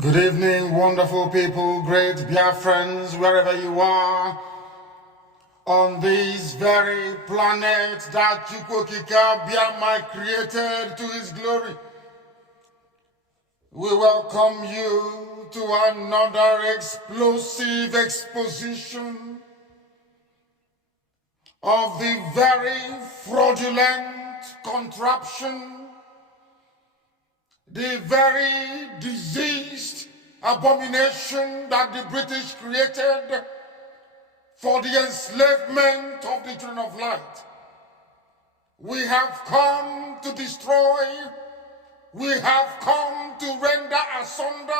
Good evening, wonderful people, great Biafrans, wherever you are, on this very planet that Chukwokika Biama created to his glory. We welcome you to another explosive exposition of the very fraudulent contraption, the very diseased abomination that the British created for the enslavement of the children of light. We have come to destroy, we have come to render asunder,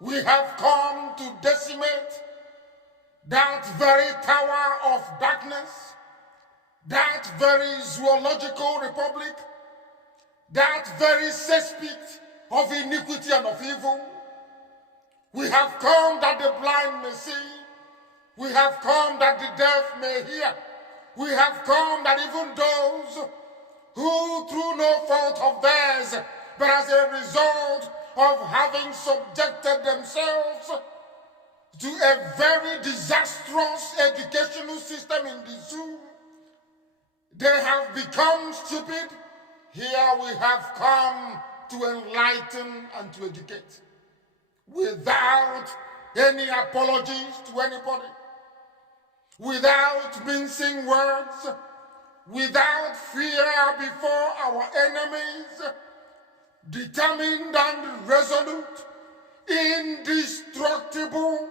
we have come to decimate that very tower of darkness, that very zoological republic, that very cesspit of iniquity and of evil. We have come that the blind may see. We have come that the deaf may hear. We have come that even those who, through no fault of theirs, but as a result of having subjected themselves to a very disastrous educational system in the zoo, they have become stupid. Here we have come to enlighten and to educate without any apologies to anybody, without mincing words, without fear before our enemies, determined and resolute, indestructible,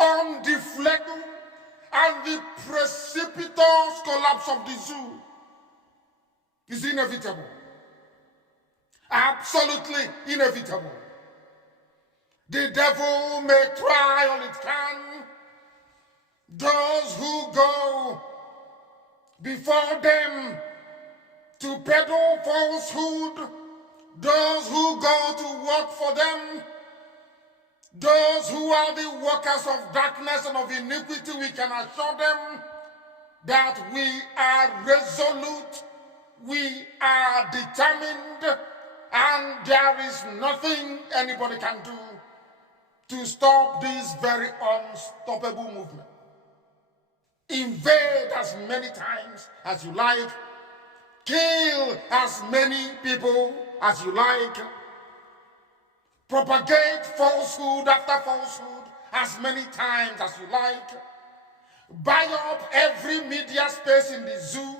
undeflected, and the precipitous collapse of the zoo is inevitable, absolutely inevitable. The devil may try all it can. Those who go before them to peddle falsehood, those who go to work for them, those who are the workers of darkness and of iniquity, we can assure them that we are resolute, we are determined, and there is nothing anybody can do to stop this very unstoppable movement. Invade as many times as you like, kill as many people as you like, propagate falsehood after falsehood as many times as you like, buy up every media space in the zoo,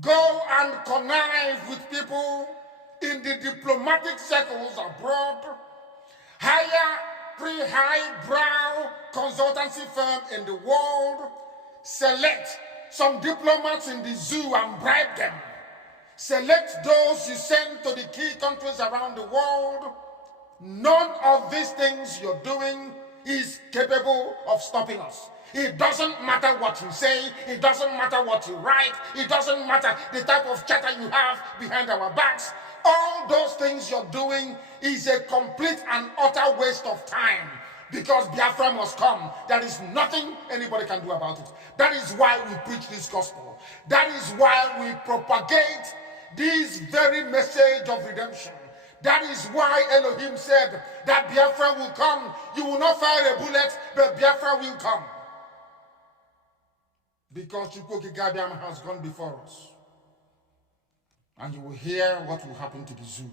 go and connive with people in the diplomatic circles abroad, hire every highbrow consultancy firm in the world, select some diplomats in the zoo and bribe them, select those you send to the key countries around the world. None of these things you're doing is capable of stopping us. It doesn't matter what you say, it doesn't matter what you write, it doesn't matter the type of chatter you have behind our backs. All those things you're doing is a complete and utter waste of time, because Biafra must come. There is nothing anybody can do about it. That is why we preach this gospel. That is why we propagate this very message of redemption. That is why Elohim said that Biafra will come. You will not fire a bullet, but Biafra will come. Because Chukwokika Biama has gone before us. And you will hear what will happen to the zoo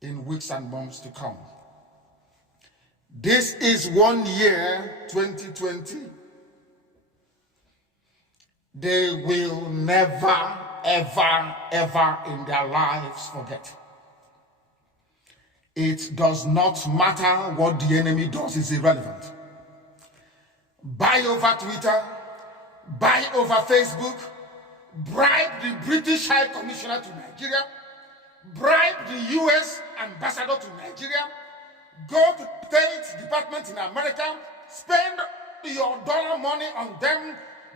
in weeks and months to come. This is 1 year, 2020. They will never, ever, ever in their lives forget. It does not matter what the enemy does, it's irrelevant. Buy over Twitter, buy over Facebook, bribe the British High Commissioner to Nigeria, bribe the US Ambassador to Nigeria, go to State Department in America, spend your dollar money on them,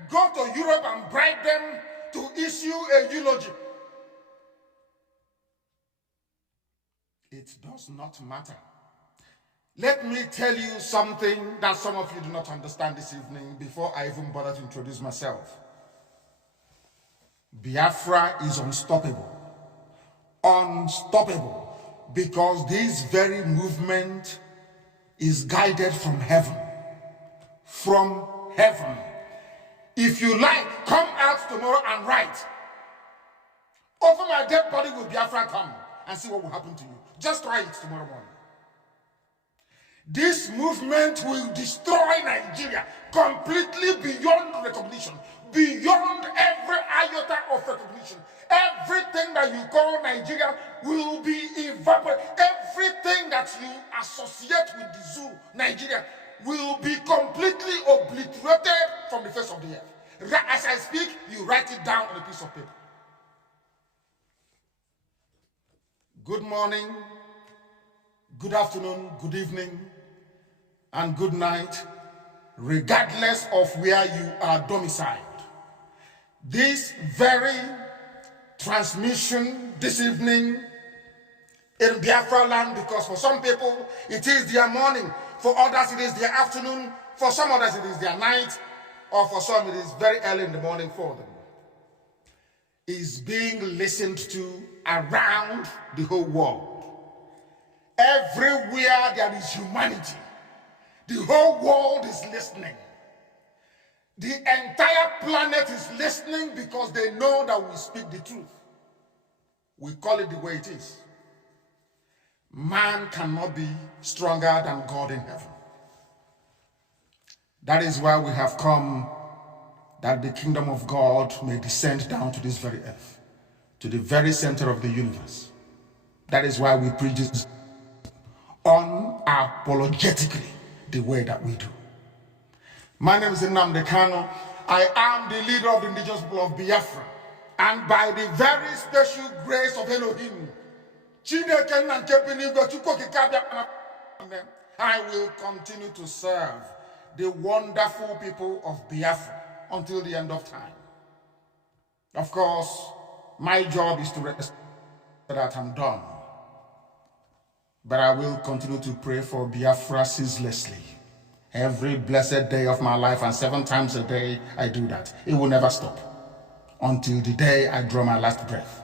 go to Europe and bribe them to issue a eulogy. It does not matter. Let me tell you something that some of you do not understand this evening before I even bother to introduce myself. Biafra is unstoppable. Unstoppable. Because this very movement is guided from heaven. From heaven. If you like, come out tomorrow and write. Over my dead body will Biafra come, and see what will happen to you. Just try it tomorrow morning. This movement will destroy Nigeria completely beyond recognition, beyond every iota of recognition. Everything that you call Nigeria will be evaporated. Everything that you associate with the zoo, Nigeria, will be completely obliterated from the face of the earth. As I speak, you write it down on a piece of paper. Good morning, good afternoon, good evening, and good night, regardless of where you are domiciled. This very transmission this evening in Biafra land, because for some people it is their morning, for others it is their afternoon, for some others it is their night, or for some it is very early in the morning for them, is being listened to around the whole world. Everywhere there is humanity, the whole world is listening. The entire planet is listening because they know that we speak the truth. We call it the way it is. Man cannot be stronger than God in heaven. That is why we have come, that the kingdom of God may descend down to this very earth, to the very center of the universe. That is why we preach this unapologetically the way that we do. My name is Nnamdi Kanu. I am the leader of the indigenous people of Biafra. And by the very special grace of Elohim, I will continue to serve the wonderful people of Biafra until the end of time. Of course, my job is to rest that I'm done. But I will continue to pray for Biafra ceaselessly. Every blessed day of my life, and 7 times a day, I do that. It will never stop until the day I draw my last breath.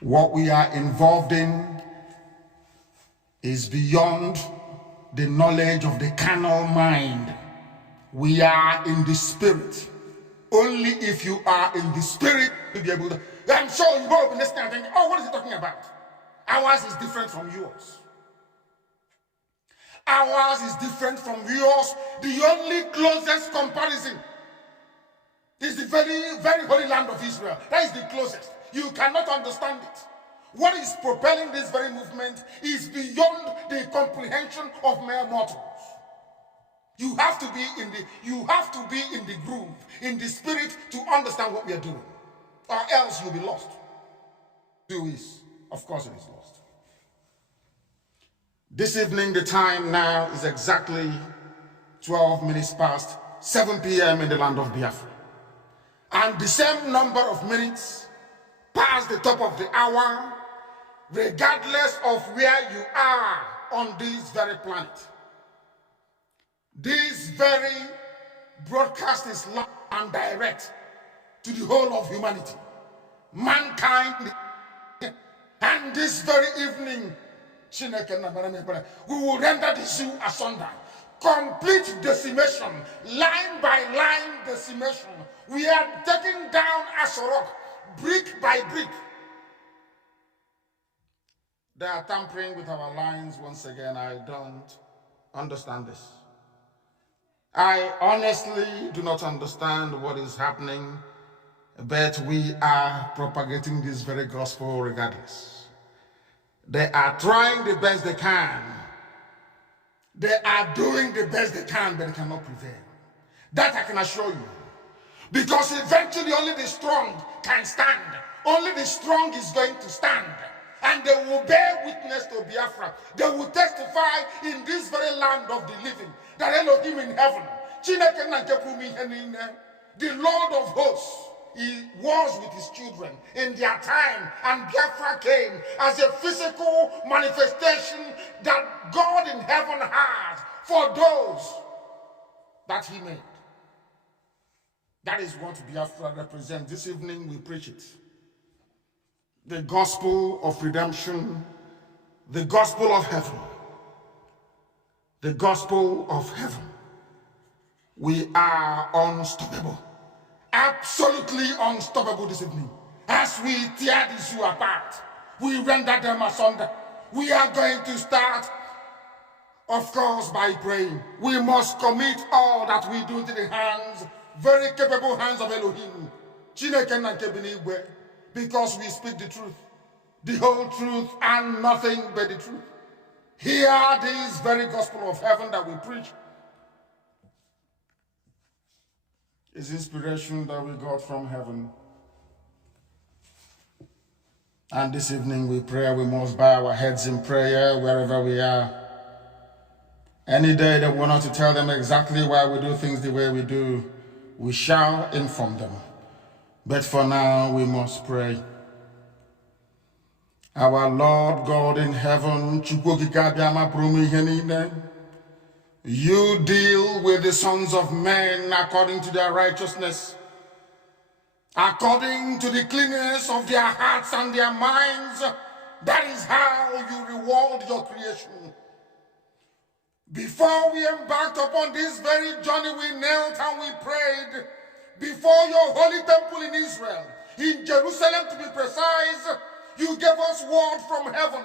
What we are involved in is beyond the knowledge of the carnal mind. We are in the spirit. Only if you are in the spirit, you'll be able to. I'm sure you will be listening and thinking, oh, what is he talking about? Ours is different from yours. Ours is different from yours. The only closest comparison is the very, very holy land of Israel. That is the closest. You cannot understand it. What is propelling this very movement is beyond the comprehension of mere mortals. You have to be in the groove, in the spirit, to understand what we are doing, or else you'll be lost. Of course it is lost. This evening, the time now is exactly 12 minutes past 7 p.m. in the land of Biafra. And the same number of minutes past the top of the hour, regardless of where you are on this very planet. This very broadcast is live and direct to the whole of humanity, mankind. And this very evening, we will render the zoo asunder. Complete decimation, line by line decimation. We are taking down Asorok, brick by brick. They are tampering with our lines once again. I don't understand this. I honestly do not understand what is happening, but we are propagating this very gospel regardless. They are trying the best they can. They are doing the best they can, but they cannot prevail. That I can assure you. Because eventually only the strong can stand. Only the strong is going to stand. And they will bear witness to Biafra. They will testify in this very land of the living that Elohim in heaven, the Lord of hosts, he was with his children in their time, and Biafra came as a physical manifestation that God in heaven has for those that he made. That is what Biafra represents. This evening we preach it. the gospel of redemption, the gospel of heaven, the gospel of heaven. We are unstoppable, absolutely unstoppable this evening. As we tear this issue apart, we render them asunder. We are going to start, of course, by praying. We must commit all that we do to the hands, very capable hands of Elohim, because we speak the truth, the whole truth, and nothing but the truth. Hear this very gospel of heaven that we preach. Is inspiration that we got from heaven. And this evening we pray, we must bow our heads in prayer wherever we are. Any day they want us to tell them exactly why we do things the way we do, we shall inform them. But for now, we must pray. Our Lord God in heaven, you deal with the sons of men according to their righteousness, according to the cleanness of their hearts and their minds. That is how you reward your creation. Before we embarked upon this very journey, we knelt and we prayed before your holy temple in Israel, in Jerusalem to be precise. You gave us word from heaven,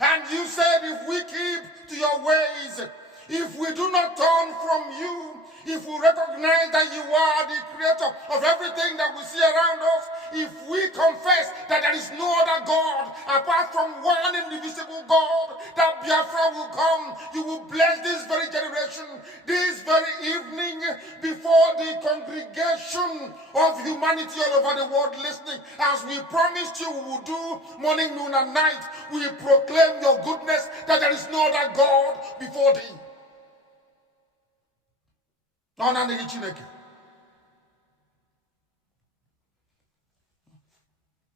and you said if we keep to your ways, if we do not turn from you, if we recognize that you are the creator of everything that we see around us, if we confess that there is no other God apart from one indivisible God, that Biafra will come, you will bless this very generation, this very evening, before the congregation of humanity all over the world listening. As we promised you we will do morning, noon, and night, we proclaim your goodness, that there is no other God before thee.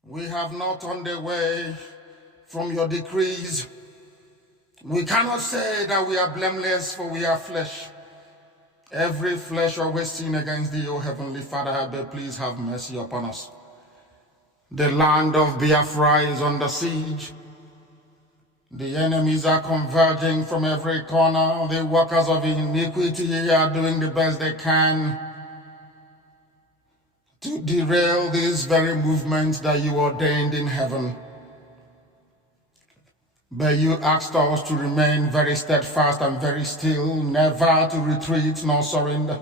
We have not turned away from your decrees. We cannot say that we are blameless, for we are flesh. Every flesh always sin against thee, O Heavenly Father, but please have mercy upon us. The land of Biafra is under siege. The enemies are converging from every corner. The workers of iniquity are doing the best they can to derail this very movement that you ordained in heaven. But you asked us to remain very steadfast and very still, never to retreat nor surrender.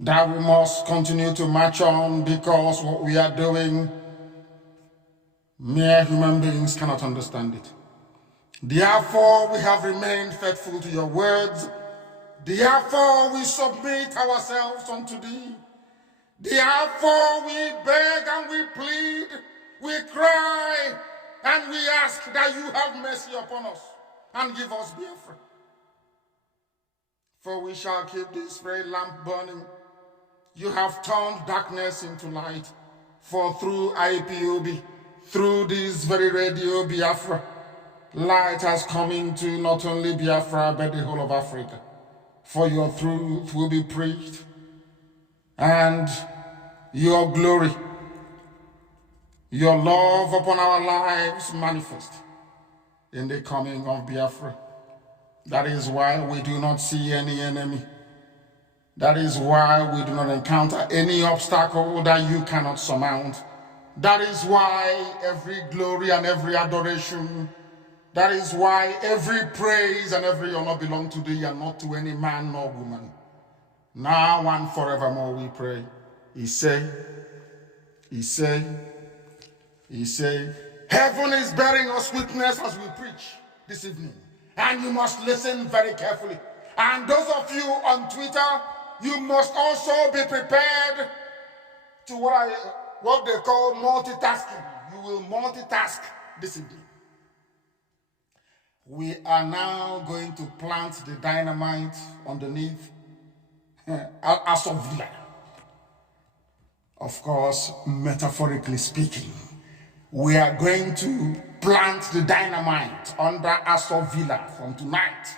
That we must continue to march on, because what we are doing, mere human beings cannot understand it. Therefore, we have remained faithful to your words. Therefore, we submit ourselves unto thee. Therefore, we beg and we plead, we cry, and we ask that you have mercy upon us and give us Biafra. For we shall keep this very lamp burning. You have turned darkness into light. For through IPOB, through this very radio Biafra, light has come into not only Biafra, but the whole of Africa. For your truth will be preached, and your glory, your love upon our lives manifest in the coming of Biafra. That is why we do not see any enemy. That is why we do not encounter any obstacle that you cannot surmount. That is why every glory and every adoration, that is why every praise and every honor belong to thee and not to any man nor woman. Now and forevermore we pray. He say, heaven is bearing us witness as we preach this evening. And you must listen very carefully. And those of you on Twitter, you must also be prepared to what they call multitasking. You will multitask this evening. We are now going to plant the dynamite underneath Asovila. Of course, metaphorically speaking, we are going to plant the dynamite under Asovila from tonight.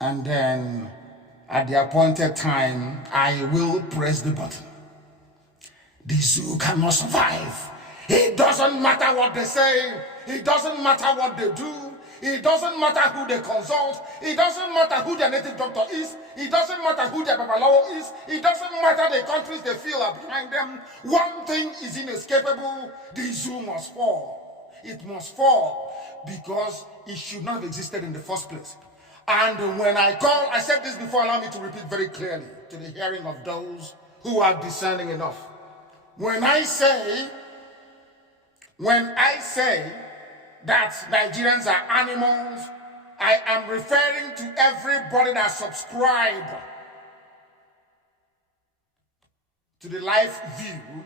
And then at the appointed time, I will press the button. The zoo cannot survive It doesn't matter what they say. It doesn't matter what they do. It doesn't matter who they consult. It doesn't matter who their native doctor is. It doesn't matter who their babalawo is. It doesn't matter the countries they feel are behind them. One thing is inescapable. The zoo must fall. It must fall because it should not have existed in the first place. And when I said this before, allow me to repeat very clearly to the hearing of those who are discerning enough. When I say that Nigerians are animals, I am referring to everybody that subscribes to the life view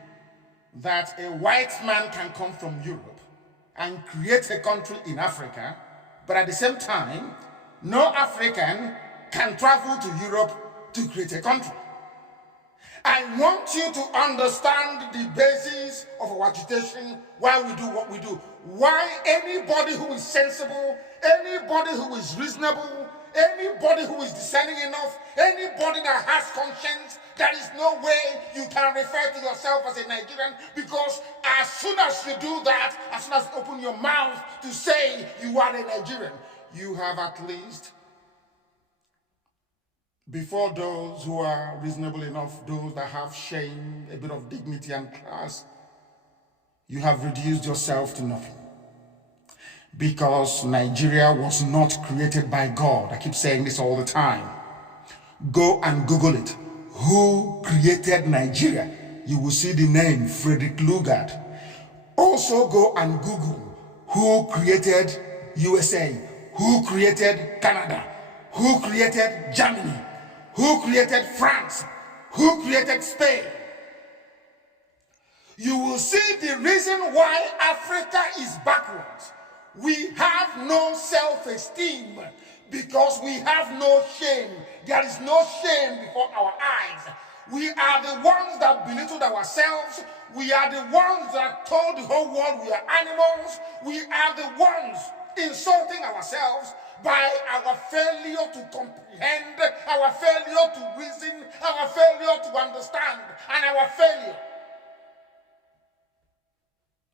that a white man can come from Europe and create a country in Africa, but at the same time, no African can travel to Europe to create a country. I want you to understand the basis of our agitation, why we do what we do. Why anybody who is sensible, anybody who is reasonable, anybody who is discerning enough, anybody that has conscience, there is no way you can refer to yourself as a Nigerian, because as soon as you do that, as soon as you open your mouth to say you are a Nigerian, you have at least, before those who are reasonable enough, those that have shame, a bit of dignity and class, you have reduced yourself to nothing. Because Nigeria was not created by God. I keep saying this all the time. Go and Google it. Who created Nigeria? You will see the name Frederick Lugard. Also go and Google who created USA, who created Canada, who created Germany, who created France, who created Spain. You will see the reason why Africa is backwards. We have no self-esteem because we have no shame. There is no shame before our eyes. We are the ones that belittled ourselves. We are the ones that told the whole world we are animals. We are the ones insulting ourselves by our failure to comprehend, our failure to reason, our failure to understand, and our failure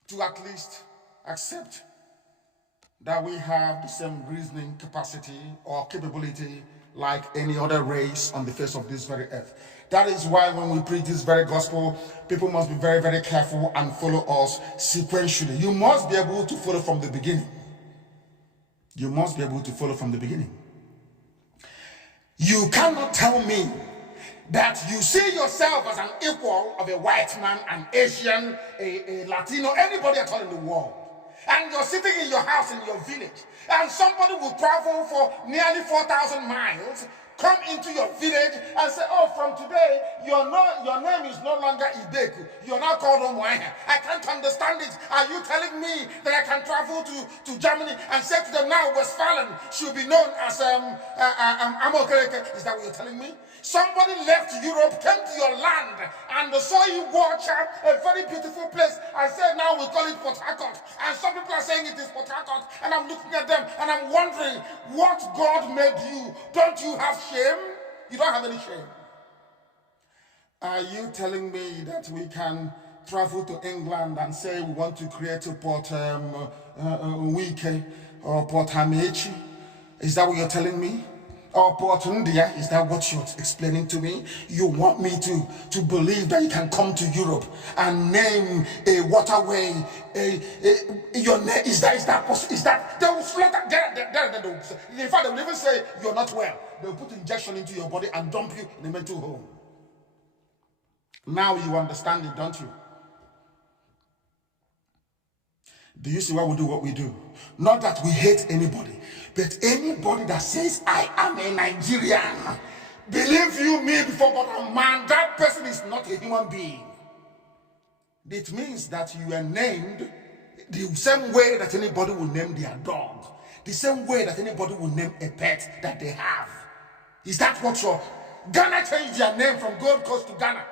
to at least accept that we have the same reasoning capacity or capability like any other race on the face of this very earth. That is why when we preach this very gospel, people must be very, very careful and follow us sequentially. You must be able to follow from the beginning. You must be able to follow from the beginning. You cannot tell me that you see yourself as an equal of a white man, an Asian, a Latino, anybody at all in the world. And you're sitting in your house in your village, and somebody will travel for nearly 4,000 miles, come into your village and say, oh, from today, your name is no longer Ibeku. You're now called Omoeha. I can't understand it. Are you telling me that I can travel to Germany and say to them now, Westphalen should be known as Amokeleke? Is that what you're telling me? Somebody left Europe, came to your land, and saw you watch a very beautiful place and said, now we call it Port Harcourt. And some people are saying it is Port Harcourt, and I'm looking at them and I'm wondering, what God made you? Don't you have shame? You don't have any shame. Are you telling me that we can travel to England and say we want to create a Port Wike or Port Hamechi? Is that what you're telling me? Or Port India? Is that what you're explaining to me? You want me to believe that you can come to Europe and name a waterway, your name, is that possible? Is that, they will slaughter, in fact, they will even say you're not well. They will put injection into your body and dump you in a mental home. Now you understand it, don't you? Do you see why we do what we do? Not that we hate anybody, but anybody that says, I am a Nigerian, believe you me before God and man, that person is not a human being. It means that you are named the same way that anybody will name their dog, the same way that anybody will name a pet that they have. Is that what you're... Ghana changed their name from Gold Coast to Ghana.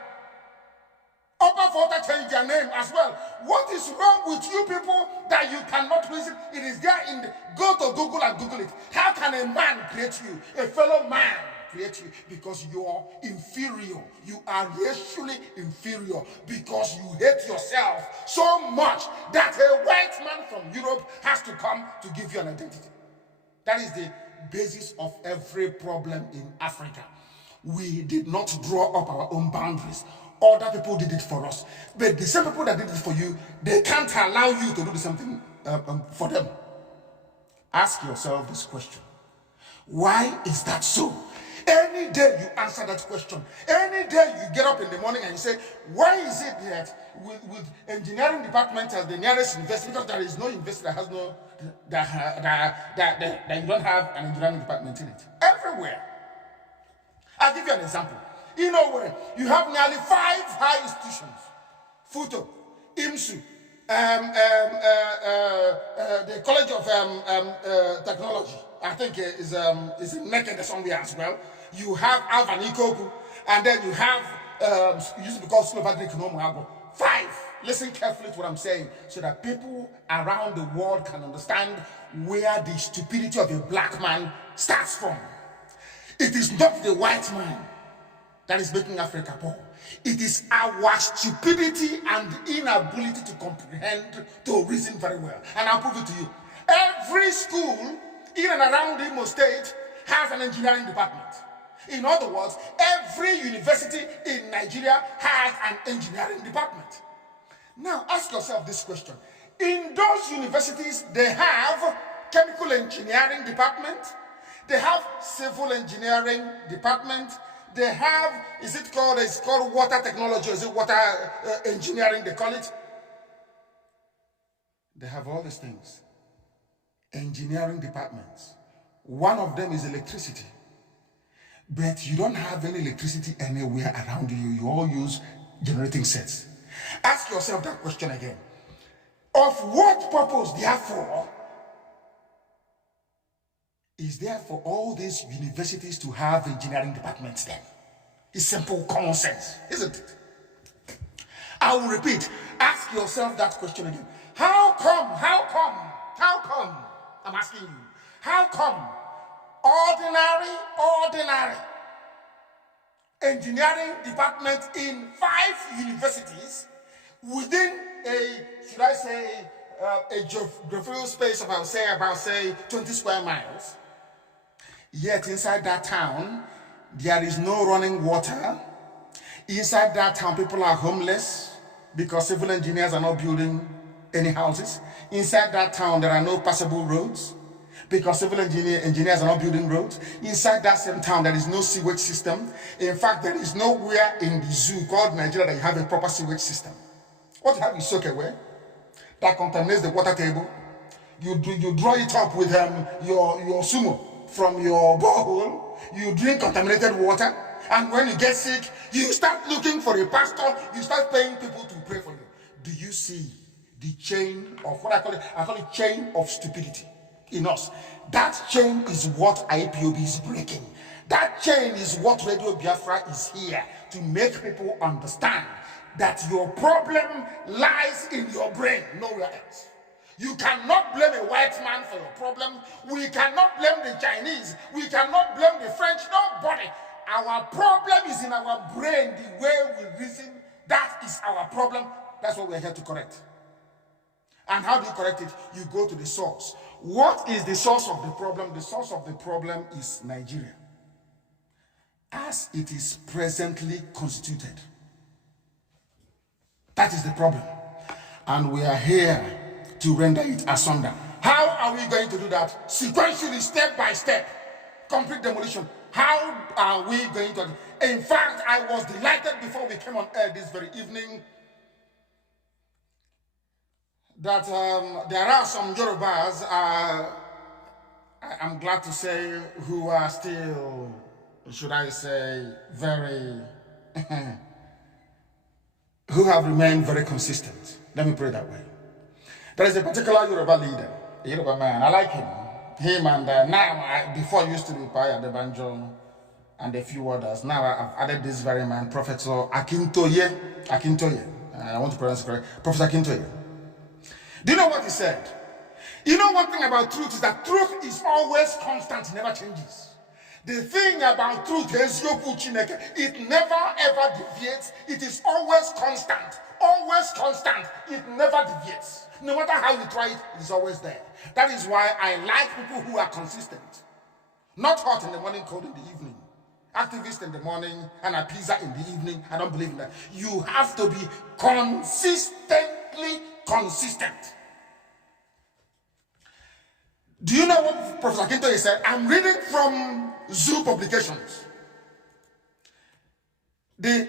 Upper Volta changed their name as well. What is wrong with you people that you cannot reason? It is there in the... Go to Google and Google it. How can a man create you? A fellow man. create you because you're inferior. You are racially inferior because you hate yourself so much that a white man from Europe has to come to give you an identity. That is the basis of every problem in Africa. We did not draw up our own boundaries. Other people did it for us. But the same people that did it for you, they can't allow you to do the same thing for them. Ask yourself this question. Why is that so? Any day you answer that question, any day you get up in the morning and you say, why is it that with engineering department as the nearest university, because there is no university that has no, that you don't have an engineering department in it. Everywhere. I'll give you an example. You know where you have nearly 5 high institutions. Futo, IMSU, the College of Technology, I think is in Naked somewhere as well. You have Alvan Ikoku, and then you have used to be called School of Agriculture. 5. Listen carefully to what I'm saying, so that people around the world can understand where the stupidity of a black man starts from. It is not the white man that is making Africa poor. It is our stupidity and inability to comprehend, to reason very well. And I'll prove it to you. Every school in and around Imo State has an engineering department. In other words, every university in Nigeria has an engineering department. Now, ask yourself this question. In those universities, they have chemical engineering department, they have civil engineering department, they have, it's called water technology, is it water engineering they call it? They have all these things. Engineering departments. One of them is electricity. But you don't have any electricity anywhere around you. You all use generating sets. Ask yourself that question again. Of what purpose, therefore, is there for all these universities to have engineering departments then? It's simple common sense, isn't it? I will repeat. Ask yourself that question again. How come, I'm asking you, how come ordinary engineering department in 5 universities within a geographical space of, about 20 square miles, yet inside that town, there is no running water. Inside that town, people are homeless because civil engineers are not building any houses. Inside that town, there are no passable roads because civil engineers are not building roads. Inside that same town, there is no sewage system. In fact, there is nowhere in the zoo called Nigeria that you have a proper sewage system. What you have is soak away that contaminates the water table. You draw it up with your sumo from your borehole. You drink contaminated water, and when you get sick, you start looking for a pastor. You start paying people to pray for you. Do you see the chain of what I call it chain of stupidity in us? That chain is what IPOB is breaking. That chain is what Radio Biafra is here to make people understand that your problem lies in your brain, nowhere else. You cannot blame a white man for your problem. We cannot blame the Chinese. We cannot blame the French. Nobody. Our problem is in our brain, the way we reason. That is our problem. That's what we're here to correct. And how do you correct it? You go to the source. What is the source of the problem? The source of the problem is Nigeria, as it is presently constituted. That is the problem. And we are here to render it asunder. How are we going to do that? Sequentially, step by step, complete demolition. How are we going to? In fact, I was delighted before we came on air this very evening that there are some Yorubas, I'm glad to say, who are still, should I say, very, who have remained very consistent. Let me put it that way. There is a particular Yoruba leader, a Yoruba man. I like him. Him and before I used to be Paya Debanjo and a few others. Now I've added this very man, Professor Akintoye. I want to pronounce it correct. Professor Akintoye. Do you know what he said? You know one thing about truth is that truth is always constant, it never changes. The thing about truth is it never ever deviates. It is always constant. Always constant. It never deviates. No matter how you try it, it is always there. That is why I like people who are consistent. Not hot in the morning, cold in the evening. Activist in the morning and a pizza in the evening. I don't believe in that. You have to be consistently consistent. Do you know what Professor Akintoye said? I'm reading from Zoo Publications.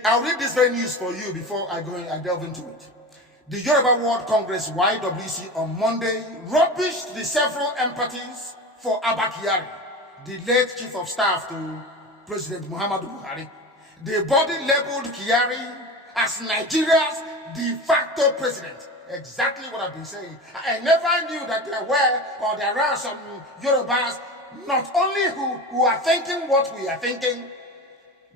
I'll read this very news for you before I delve into it. The Yoruba World Congress YWC on Monday rubbished the several empathies for Abba Kyari, the late Chief of Staff to President Muhammadu Buhari. The body labeled Kyari as Nigeria's de facto president. Exactly what I've been saying. I never knew that there are some Yorubas not only who are thinking what we are thinking,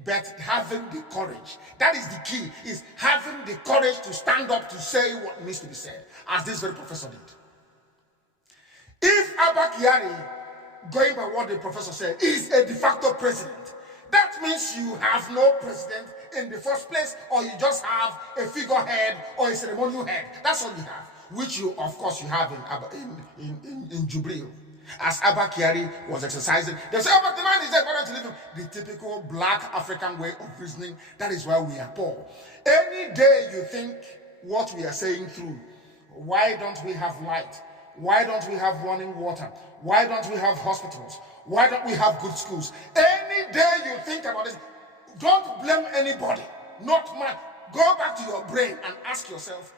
but having the courage. That is the key, is having the courage to stand up to say what needs to be said, as this very professor did. If Abba Kyari, going by what the professor said, is a de facto president, that means you have no president in the first place, or you just have a figurehead or a ceremonial head. That's all you have, which you, of course, you have in Jubril. As Abba Kyari was exercising, they say, oh, but the man is dead, why don't you leave him? The typical black African way of reasoning. That is why we are poor. Any day you think what we are saying through, why don't we have light? Why don't we have running water? Why don't we have hospitals? Why don't we have good schools? Any day you think about it, don't blame anybody, not mine. Go back to your brain and ask yourself,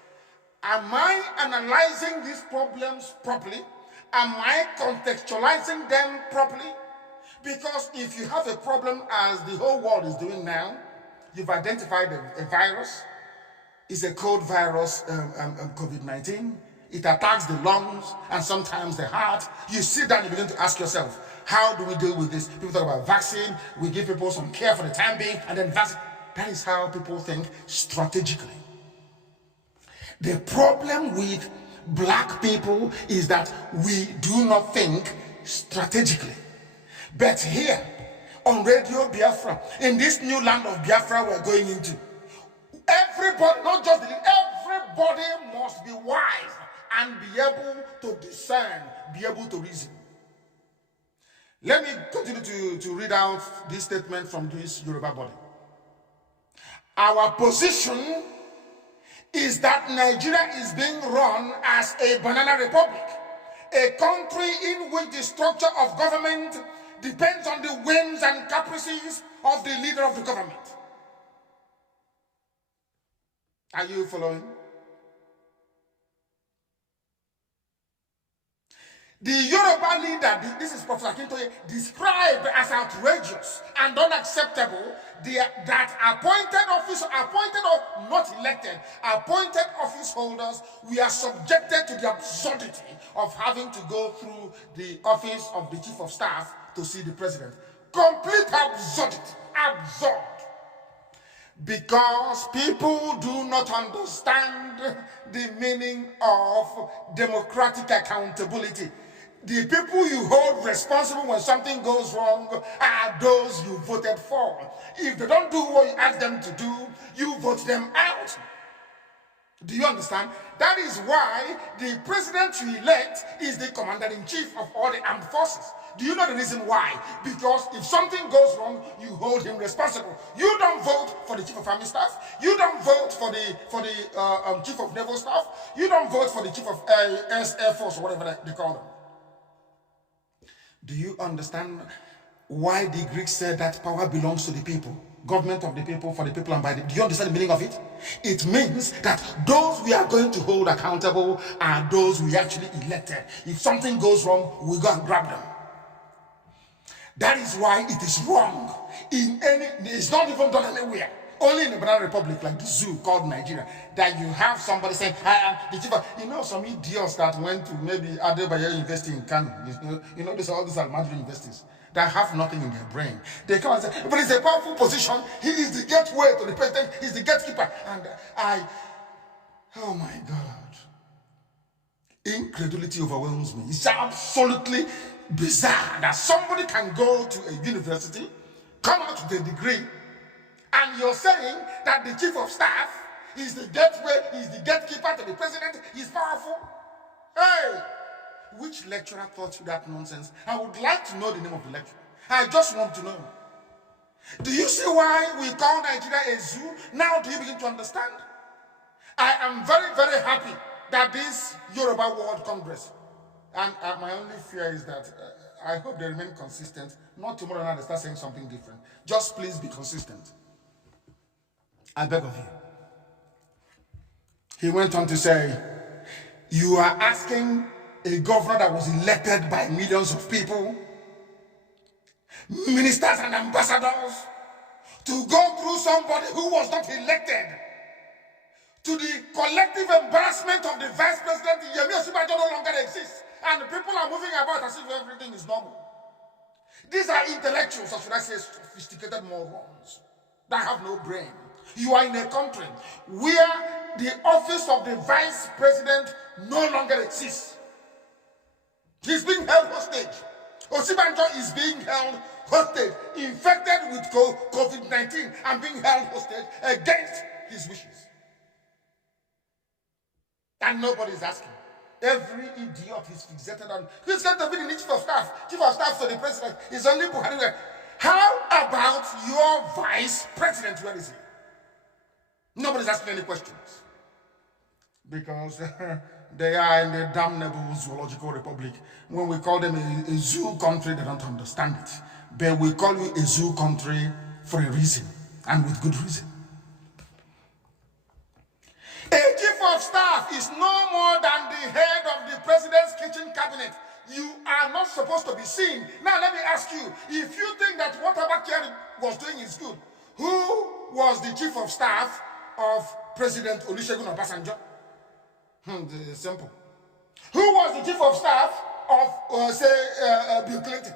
am I analyzing these problems properly? Am I contextualizing them properly? Because if you have a problem, as the whole world is doing now, you've identified a virus. It's a cold virus, COVID-19. It attacks the lungs and sometimes the heart. You sit down and begin to ask yourself, how do we deal with this? People talk about vaccine. We give people some care for the time being, and then vaccine. That is how people think strategically. The problem with black people is that we do not think strategically. But here, on Radio Biafra, in this new land of Biafra we're going into, everybody, not just everybody must be wise and be able to discern, be able to reason. Let me continue to read out this statement from this Yoruba body. Our position is that Nigeria is being run as a banana republic, a country in which the structure of government depends on the whims and caprices of the leader of the government. Are you following? The Yoruba leader, this is Professor Akintoye, described as outrageous and unacceptable that appointed or not elected, appointed office holders, we are subjected to the absurdity of having to go through the office of the Chief of Staff to see the President. Complete absurdity. Absurd. Because people do not understand the meaning of democratic accountability. The people you hold responsible when something goes wrong are those you voted for. If they don't do what you ask them to do, you vote them out. Do you understand? That is why the president you elect is the commander-in-chief of all the armed forces. Do you know the reason why? Because if something goes wrong, you hold him responsible. You don't vote for the chief of army staff. You don't vote for the chief of naval staff. You don't vote for the chief of Air Force or whatever they call them. Do you understand why the Greeks said that power belongs to the people? Government of the people, for the people, and by the... Do you understand the meaning of it? It means that those we are going to hold accountable are those we actually elected. If something goes wrong, we go and grab them. That is why it is wrong. It's not even done anywhere. Only in the banana republic, like the zoo called Nigeria, that you have somebody saying, the chief of... You know, some idiots that went to maybe Adebayo University in Kanu. You know, all these are Madrid universities that have nothing in their brain. They come and say, but it's a powerful position. He is the gateway to the president. He's the gatekeeper. And oh my God. Incredulity overwhelms me. It's absolutely bizarre that somebody can go to a university, come out with a degree, and you're saying that the chief of staff is the gateway, is the gatekeeper to the president, he's powerful. Hey! Which lecturer taught you that nonsense? I would like to know the name of the lecturer. I just want to know. Do you see why we call Nigeria a zoo? Now do you begin to understand? I am very, very happy that this Yoruba World Congress, and my only fear is that I hope they remain consistent. Not tomorrow night they start saying something different. Just please be consistent. I beg of you. He went on to say, you are asking a governor that was elected by millions of people, ministers and ambassadors, to go through somebody who was not elected, to the collective embarrassment of the vice president. Yemi Osinbajo no longer exists, and people are moving about as if everything is normal. These are intellectuals, or should I say sophisticated morons, that have no brain. You are in a country where the office of the vice president no longer exists. He's being held hostage. Osinbajo is being held hostage, infected with COVID-19 and being held hostage against his wishes. And nobody is asking. Every idiot is fixated on who's going to be the chief of staff. Chief of staff to the president is only Buhari. How about your vice president? Where is he? Nobody's asking any questions. Because they are in the damnable zoological republic. When we call them a zoo country, they don't understand it. But we call you a zoo country for a reason, and with good reason. A chief of staff is no more than the head of the president's kitchen cabinet. You are not supposed to be seen. Now let me ask you, if you think that what Abakari was doing is good, who was the chief of staff of President Olusegun Obasanjo? Simple. Who was the chief of staff of, Bill Clinton?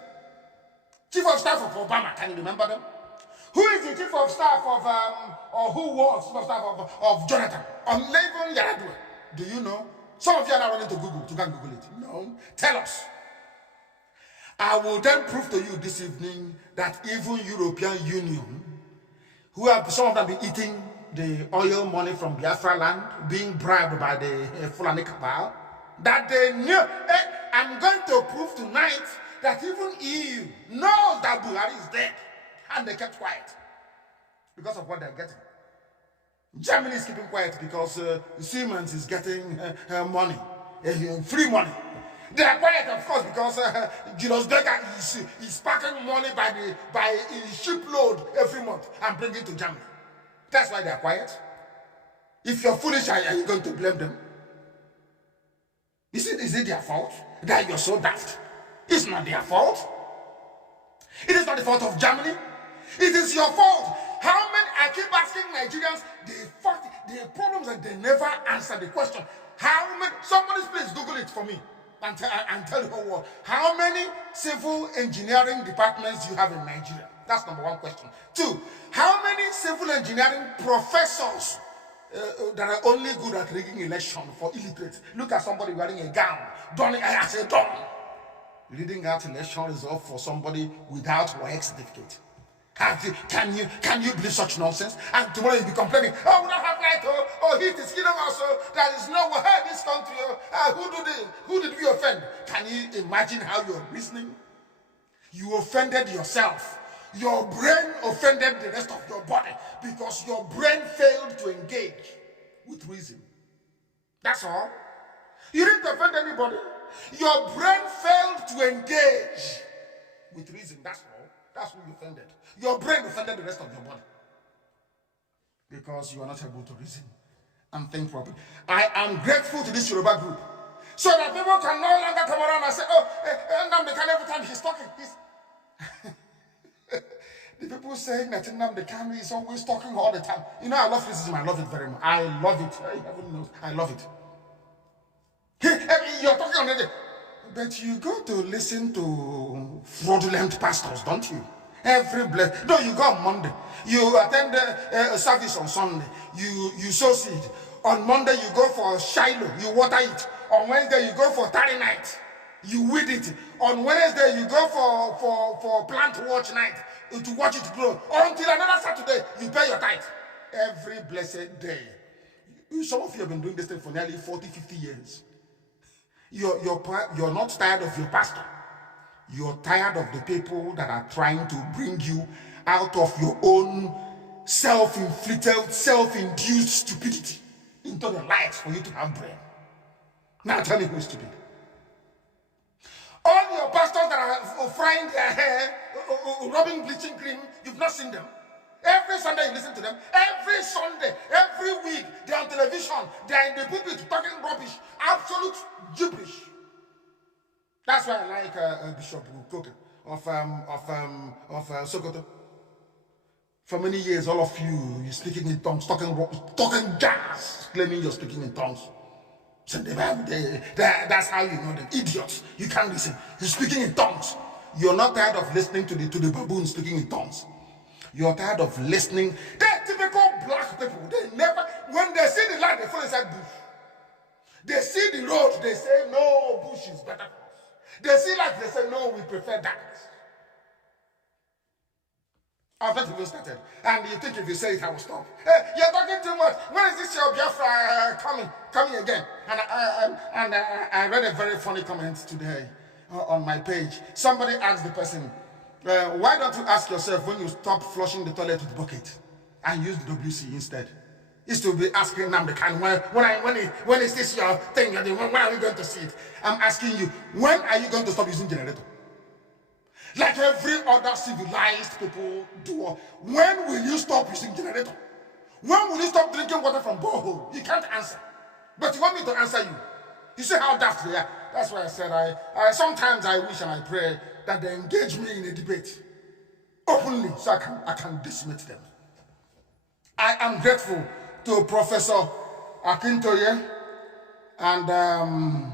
Chief of staff of Obama, can you remember them? Who is the chief of staff of, or who was chief of staff of Jonathan? Olevin Yaradua. Do you know? Some of you are now running to Google, to go and Google it. No. Tell us. I will then prove to you this evening that even European Union, who have some of them been eating the oil money from Biafra land, being bribed by the Fulani cabal, that they knew. I'm going to prove tonight that even EU knows that Buhari is dead, and they kept quiet because of what they're getting. Germany is keeping quiet because Siemens is getting money, free money. They are quiet, of course, because Julius Berger is packing money by a shipload every month and bringing it to Germany. That's why they are quiet. If you're foolish, are you going to blame them? Is it their fault that you're so daft? It's not their fault. It is not the fault of Germany. It is your fault. How many, I keep asking Nigerians, the problems that they never answer the question. How many, somebody please Google it for me and tell the whole world. How many civil engineering departments do you have in Nigeria? That's number one question. Two, how many civil engineering professors that are only good at rigging election for illiterates? Look at somebody wearing a gown. I say done. Reading out election result for somebody without work certificate. Can you believe such nonsense? And tomorrow you'll be complaining, oh, we don't have light, oh, heat is killing us, there is no way in this country, who did we offend? Can you imagine how you're reasoning? You offended yourself. Your brain offended the rest of your body because your brain failed to engage with reason. That's all. You didn't offend anybody. Your brain failed to engage with reason. That's all. That's who you offended. Your brain offended the rest of your body because you are not able to reason and think properly. I am grateful to this Yoruba group so that people can no longer come around and say, oh, Nnamdi Kanu, every time he's talking, the people saying that Nnamdi Kanu is always talking all the time. You know, I love criticism. I love it very much. I love it. Heaven knows. I love it. You're talking on it, but you go to listen to fraudulent pastors, don't you? No, you go on Monday. You attend a service on Sunday. You sow seed. On Monday, you go for Shiloh. You water it. On Wednesday, you go for 30 night. You weed it. On Wednesday, you go for plant watch night to watch it grow. Until another Saturday, you pay your tithe. Every blessed day. Some of you have been doing this thing for nearly 40, 50 years. You're not tired of your pastor. You're tired of the people that are trying to bring you out of your own self-inflicted, self-induced stupidity into the light for you to have brain. Now tell me who's stupid. All your pastors that are frying their hair, rubbing bleaching cream, you've not seen them. Every Sunday you listen to them. Every Sunday, every week, they're on television. They're in the pulpit talking rubbish. Absolute gibberish. That's why I like Bishop Koke of Sokoto. For many years, all of you're speaking in tongues, talking gas, claiming you're speaking in tongues. Send the Bible. That's how you know them. Idiots. You can't listen. You're speaking in tongues. You're not tired of listening to the baboon speaking in tongues. You're tired of listening. They're typical black people. They never, when they see the light, they fall inside bush. They see the road, they say, no, bush is better for us. They see light, they say, no, we prefer darkness. After the video started, and you think if you say it, I will stop. Hey, you're talking too much. When is this your Biafra coming again? And I read a very funny comment today on my page. Somebody asked the person, why don't you ask yourself when you stop flushing the toilet with bucket and use the WC instead? Is to be asking Nnamdi Kanu, when is this your thing? When are we going to see it? I'm asking you, when are you going to stop using generator? Like every other civilized people do. When will you stop using generator? When will you stop drinking water from borehole? You can't answer. But you want me to answer you. You see how daft they are. That's why I said I sometimes I wish and I pray that they engage me in a debate openly so I can decimate them. I am grateful to Professor Akintoye and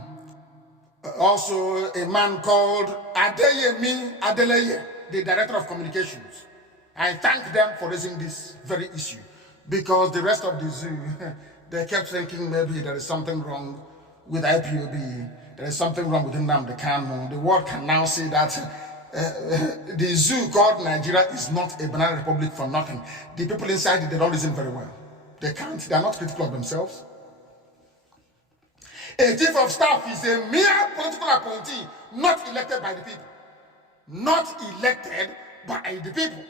also a man called Adeyemi Adeleye, the Director of Communications. I thank them for raising this very issue because the rest of the zoo, they kept thinking maybe there is something wrong with IPOB, there is something wrong with Nnamdi Kanu. The world can now say that the zoo called Nigeria is not a banana republic for nothing. The people inside it, they don't listen very well. They are not critical of themselves. A chief of staff is a mere political appointee, not elected by the people. Not elected by the people.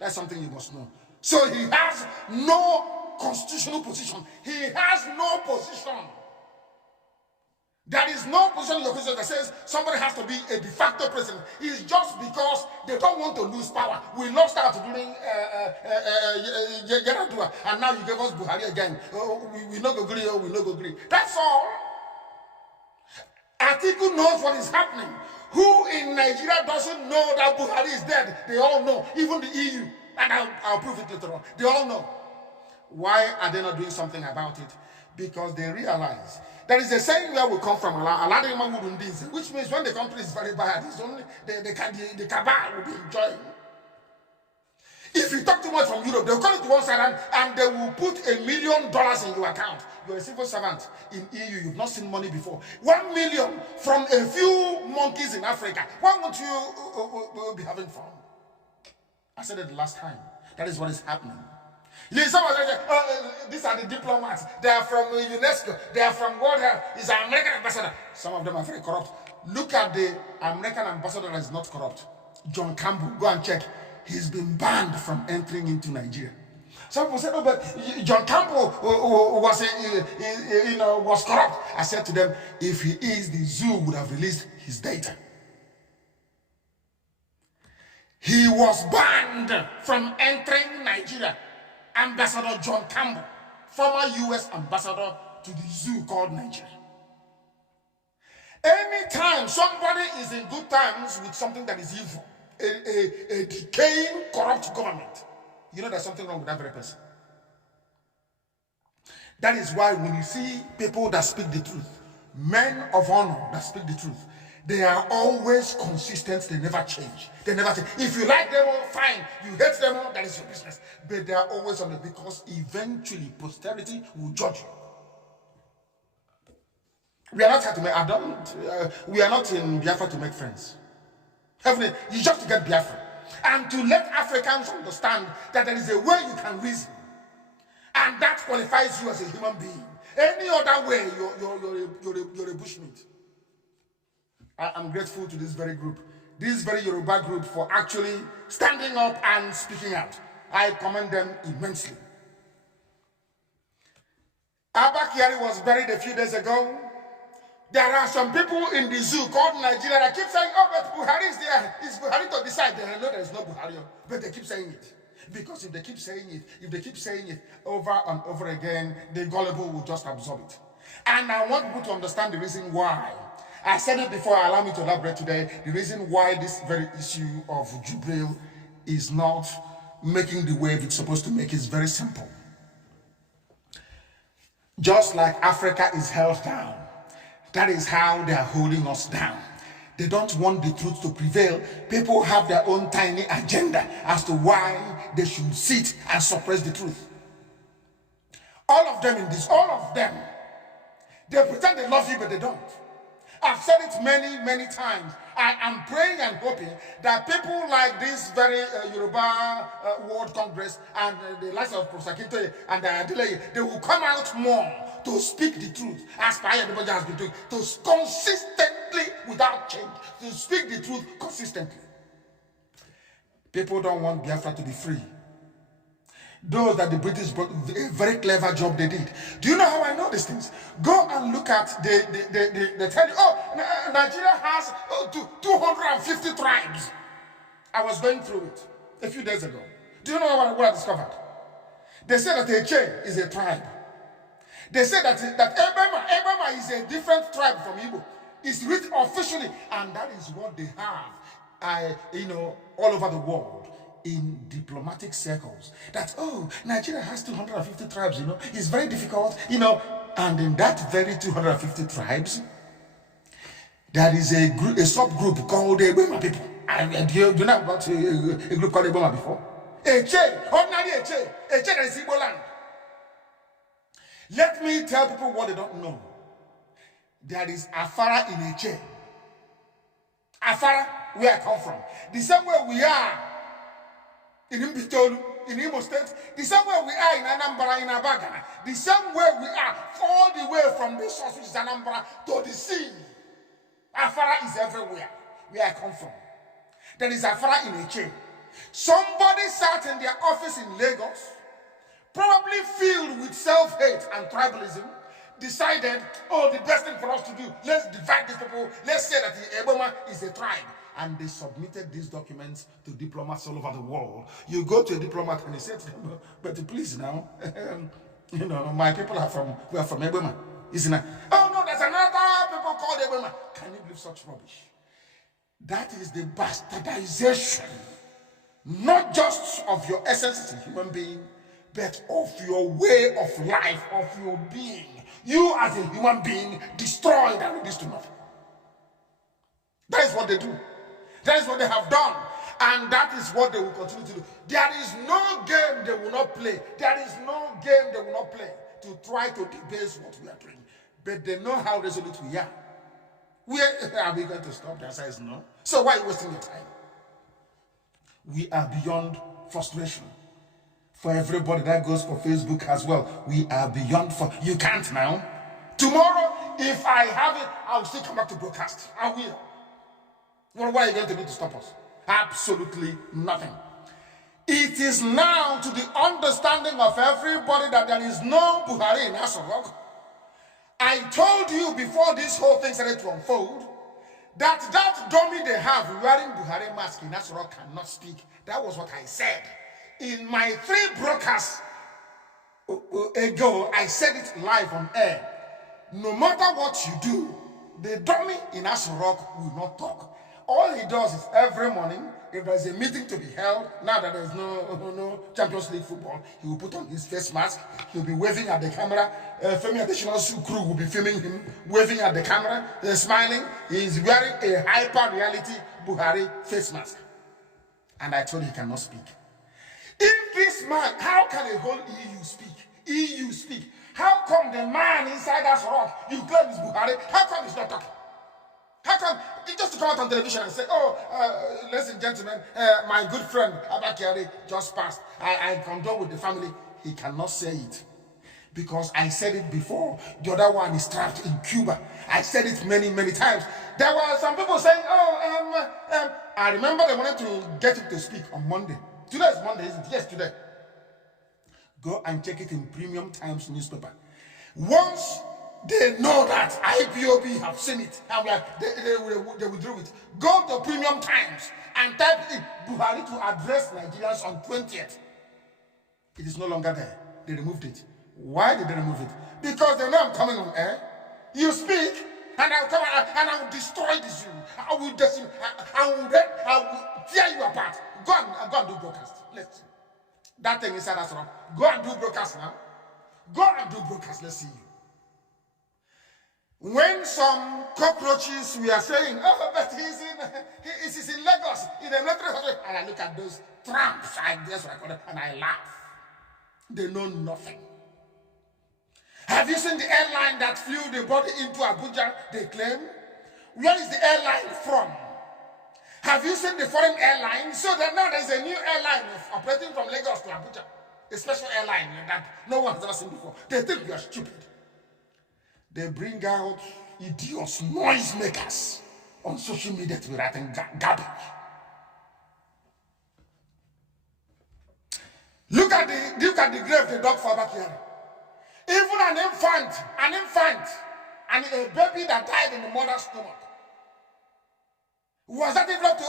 That's something you must know. So he has no constitutional position. He has no position. There is no position in your constitution that says somebody has to be a de facto president. It's just because they don't want to lose power. We lost out during Yaradua, and now you gave us Buhari again. We no go agree, we no go agree. That's all. Atiku knows what is happening. Who in Nigeria doesn't know that Buhari is dead? They all know, even the EU. And I'll prove it later on. They all know. Why are they not doing something about it? Because they realize there is a saying where we come from, which means when the country is very bad, it's only the cabal will be enjoying. If you talk too much from Europe, they'll call it to one side and they will put $1 million in your account. You're a civil servant in EU, you've not seen money before. 1 million from a few monkeys in Africa. Why won't you be having fun? I said it the last time. That is what is happening. These are the diplomats. They are from UNESCO. They are from World Health. He's an American ambassador. Some of them are very corrupt. Look at the American ambassador that is not corrupt. John Campbell. Go and check. He's been banned from entering into Nigeria. Some people say, "Oh, but John Campbell was corrupt." I said to them, if he is, the zoo would have released his data. He was banned from entering Nigeria. Ambassador John Campbell, former U.S. ambassador to the zoo called Nigeria. Anytime somebody is in good times with something that is evil, a decaying, corrupt government, you know there's something wrong with that very person. That is why when you see people that speak the truth, men of honor that speak the truth, they are always consistent. They never change. They never change. If you like them, fine. You hate them, that is your business. But they are always on it because eventually posterity will judge you. We are not here to make, we are not in Biafra to make friends. You just to get Biafra. And to let Africans understand that there is a way you can reason. And that qualifies you as a human being. Any other way, you're a bushmeat. I'm grateful to this very group, this very Yoruba group, for actually standing up and speaking out. I commend them immensely. Abba Kyari was buried a few days ago. There are some people in the zoo called Nigeria that keep saying, oh, but Buhari is there. It's Buhari to decide. They know there is no Buhari, but they keep saying it. Because if they keep saying it over and over again, the gullible will just absorb it. And I want people to understand the reason why. I said it before, allow me to elaborate today. The reason why this very issue of Jubril is not making the wave it's supposed to make is very simple. Just like Africa is held down, that is how they are holding us down. They don't want the truth to prevail. People have their own tiny agenda as to why they should sit and suppress the truth. All of them in this, all of them, they pretend they love you, but they don't. I've said it many, many times. I am praying and hoping that people like this very Yoruba World Congress and the likes of Professor Kintoye and Adeleye, they will come out more to speak the truth, as everybody has been doing, to consistently, without change, to speak the truth consistently. People don't want Biafra to be free. Those that the British brought, a very clever job they did. Do you know how I know these things? Go and look at, they tell you, oh, Nigeria has 250 tribes. I was going through it a few days ago. Do you know what I discovered? They said that Eche is a tribe. They said that Ebema is a different tribe from Igbo. It's written officially, and that is what they have, all over the world. In diplomatic circles, that, oh, Nigeria has 250 tribes, it's very difficult, and in that very 250 tribes, there is a subgroup called the Ebema people. Do you know about a group called Ebema before? Eche, ordinary Eche that is Igbo land. Let me tell people what they don't know. There is Afara in Eche. Afara, where I come from. The same way we are in Mbitolu, in Imo State, the same way we are in Anambra, in Abagana, the same way we are all the way from the source, which is Anambra, to the sea. Afara is everywhere, where I come from. There is Afara in Eche. Somebody sat in their office in Lagos, probably filled with self-hate and tribalism, decided, oh, the best thing for us to do, let's divide these people, let's say that the Eboma is a tribe. And they submitted these documents to diplomats all over the world. You go to a diplomat and he said to them, but please now, my people are from Eboma. Isn't it? Oh no, there's another people called Eboma. Can you believe such rubbish? That is the bastardization, not just of your essence as a human being, but of your way of life, of your being. You as a human being destroyed and reduced to nothing. That is what they do. That is what they have done. And that is what they will continue to do. There is no game they will not play. There is no game they will not play to try to debase what we are doing. But they know how resolute we are. Where are we going to stop? The answer is no. So why are you wasting your time? We are beyond frustration. For everybody that goes for Facebook as well, we are beyond you can't now. Tomorrow, if I have it, I'll still come back to broadcast. I will. Well, what are you going to do to stop us? Absolutely nothing. It is now to the understanding of everybody that there is no Buhari in Aso Rock. I told you before this whole thing started to unfold that dummy they have wearing Buhari mask in Aso Rock cannot speak. That was what I said. In my 3 broadcasts ago, I said it live on air. No matter what you do, the dummy in Aso Rock will not talk. All he does is every morning, if there's a meeting to be held, now that there's no Champions League football, he will put on his face mask, he'll be waving at the camera, Femi Adesina's crew will be filming him, waving at the camera, smiling. He's wearing a hyper-reality Buhari face mask. And I told you he cannot speak. If this man, how can a whole EU speak? EU speak. How come the man inside that rock you claim is Buhari? How come he's not talking? How come just to come out on television and say, oh, ladies and gentlemen, my good friend Abakari just passed. I condole with the family. He cannot say it. Because I said it before. The other one is trapped in Cuba. I said it many, many times. There were some people saying, oh, I remember they wanted to get him to speak on Monday. Today is Monday, isn't it? Yes, today. Go and check it in Premium Times newspaper. Once they know that IPOB have seen it, and they withdrew it, go to Premium Times and type in Buhari to address Nigerians on 20th. It is no longer there. They removed it. Why did they remove it? Because they know I'm coming on air. You speak, and I'll come and I will destroy this room. I will tear you apart. Go and do broadcast. Let's see. That thing inside us wrong. Go and do broadcast now. Go and do broadcast. Let's see you. When some cockroaches we are saying, oh, but he's in Lagos, in the military hospital, and I look at those tramps, I guess what I call it, and I laugh. They know nothing. Have you seen the airline that flew the body into Abuja, they claim? Where is the airline from? Have you seen the foreign airline? So that now there's a new airline operating from Lagos to Abuja. A special airline that no one has ever seen before. They think we are stupid. They bring out idiots, noisemakers on social media to be writing garbage. Look at the grave they dug for back here. Even an infant, and a baby that died in the mother's stomach. Was that even up to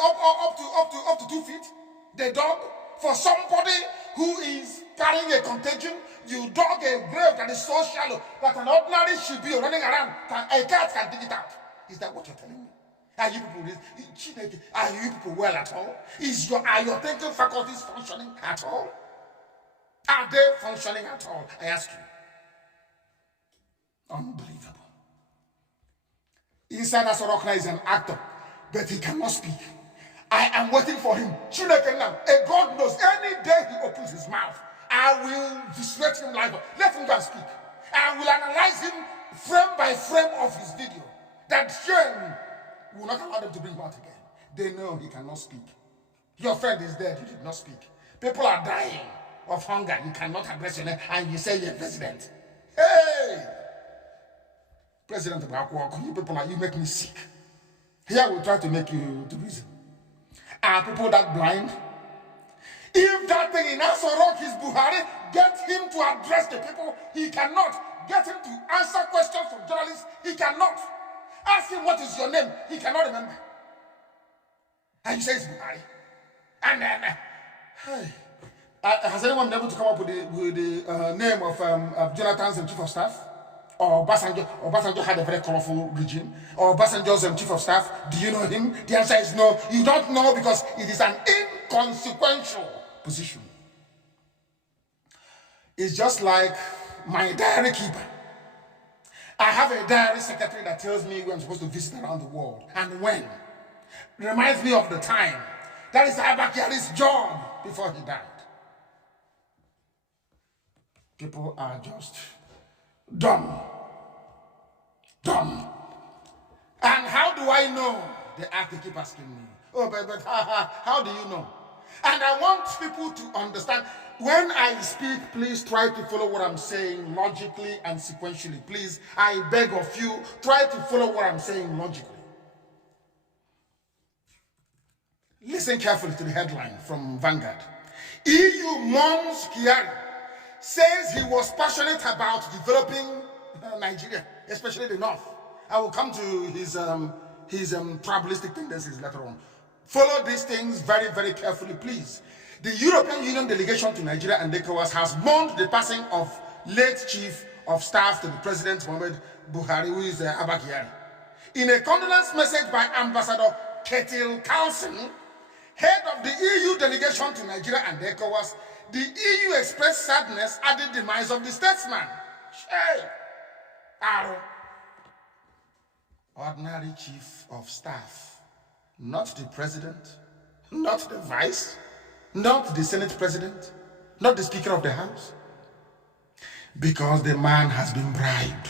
2 feet? They dug for somebody who is carrying a contagion. You dug a grave that is so shallow that an ordinary should be running around. A cat can dig it out. Is that what you're telling me? Are you people well at all? Are your thinking faculties functioning at all? Are they functioning at all? I ask you. Unbelievable. Inside Asorokna is an actor, but he cannot speak. I am waiting for him. Chineke now, a God knows, any day he opens his mouth, I will disrupt him live. Let him go and speak. I will analyze him frame by frame of his video. That shame will not allow them to bring him out again. They know he cannot speak. Your friend is dead, you did not speak. People are dying of hunger, you cannot address your name, and you say you're president. Hey! President of Akwa, you people, you make me sick. Here we try to make you to reason. Are people that blind? If that thing in Asorok is Buhari, get him to address the people. He cannot. Get him to answer questions from journalists. He cannot. Ask him what is your name. He cannot remember. And you say it's Buhari. And hey, has anyone been able to come up with the name of Jonathan's chief of staff? Or Obasanjo had a very colorful regime. Or Obasanjo's chief of staff, do you know him? The answer is no. You don't know because it is an inconsequential position. It's just like my diary keeper. I have a diary secretary that tells me when I'm supposed to visit around the world and when. It reminds me of the time. That is Abakari's job before he died. People are just dumb. And how do I know? They have to keep asking me. Oh, but how do you know? And I want people to understand, when I speak, please try to follow what I'm saying logically and sequentially. Please, I beg of you, try to follow what I'm saying logically. Listen carefully to the headline from Vanguard. EU mourns Kyari, says he was passionate about developing Nigeria, especially the north. I will come to his tribalistic tendencies later on. Follow these things very, very carefully, please. The European Union delegation to Nigeria and ECOWAS has mourned the passing of late Chief of Staff to the President Muhammad Buhari, who is Abba Kyari. In a condolence message by Ambassador Ketil Carlson, head of the EU delegation to Nigeria and ECOWAS, the EU expressed sadness at the demise of the statesman. Ordinary Chief of Staff, not the President, not the Vice, not the Senate President, not the Speaker of the House. Because the man has been bribed.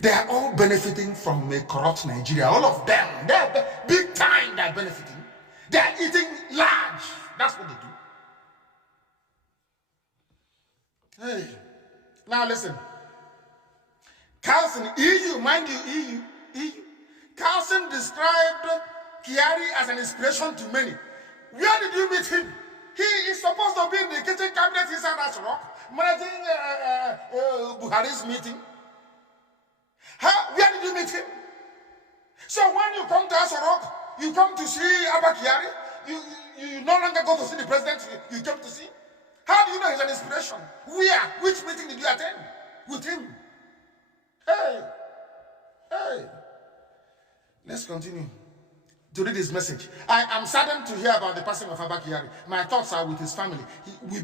They are all benefiting from a corrupt Nigeria. All of them. They're big time they're benefiting. They are eating large. That's what they do. Hey. Now listen. Carlson, EU, mind you, EU. Carlson described Kyari as an inspiration to many. Where did you meet him? He is supposed to be in the kitchen cabinet inside that rock, managing Buhari's meeting. Where did you meet him? So when you come to Asorok, you come to see Abba Kyari, you no longer go to see the president you came to see. How do you know he's an inspiration? Where? Which meeting did you attend with him? Hey. Let's continue to read his message. I am saddened to hear about the passing of Abba Kyari. My thoughts are with his family. He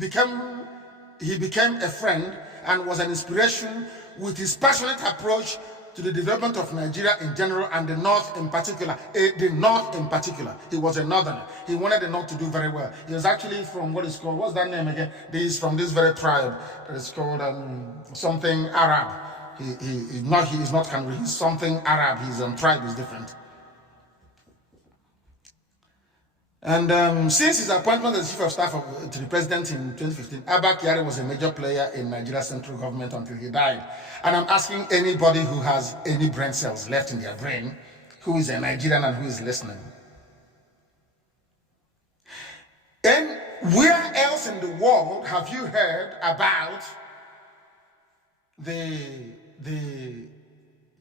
became a friend and was an inspiration with his passionate approach to the development of Nigeria in general and the North in particular. He was a northerner. He wanted the North to do very well. He was actually from what is called, what's that name again? He's from this very tribe. It's called something Arab. He's not Kanuri. He's something Arab. His tribe is different. And since his appointment as Chief of Staff to the President in 2015, Abba Kyari was a major player in Nigeria's central government until he died. And I'm asking anybody who has any brain cells left in their brain, who is a Nigerian and who is listening. And where else in the world have you heard about the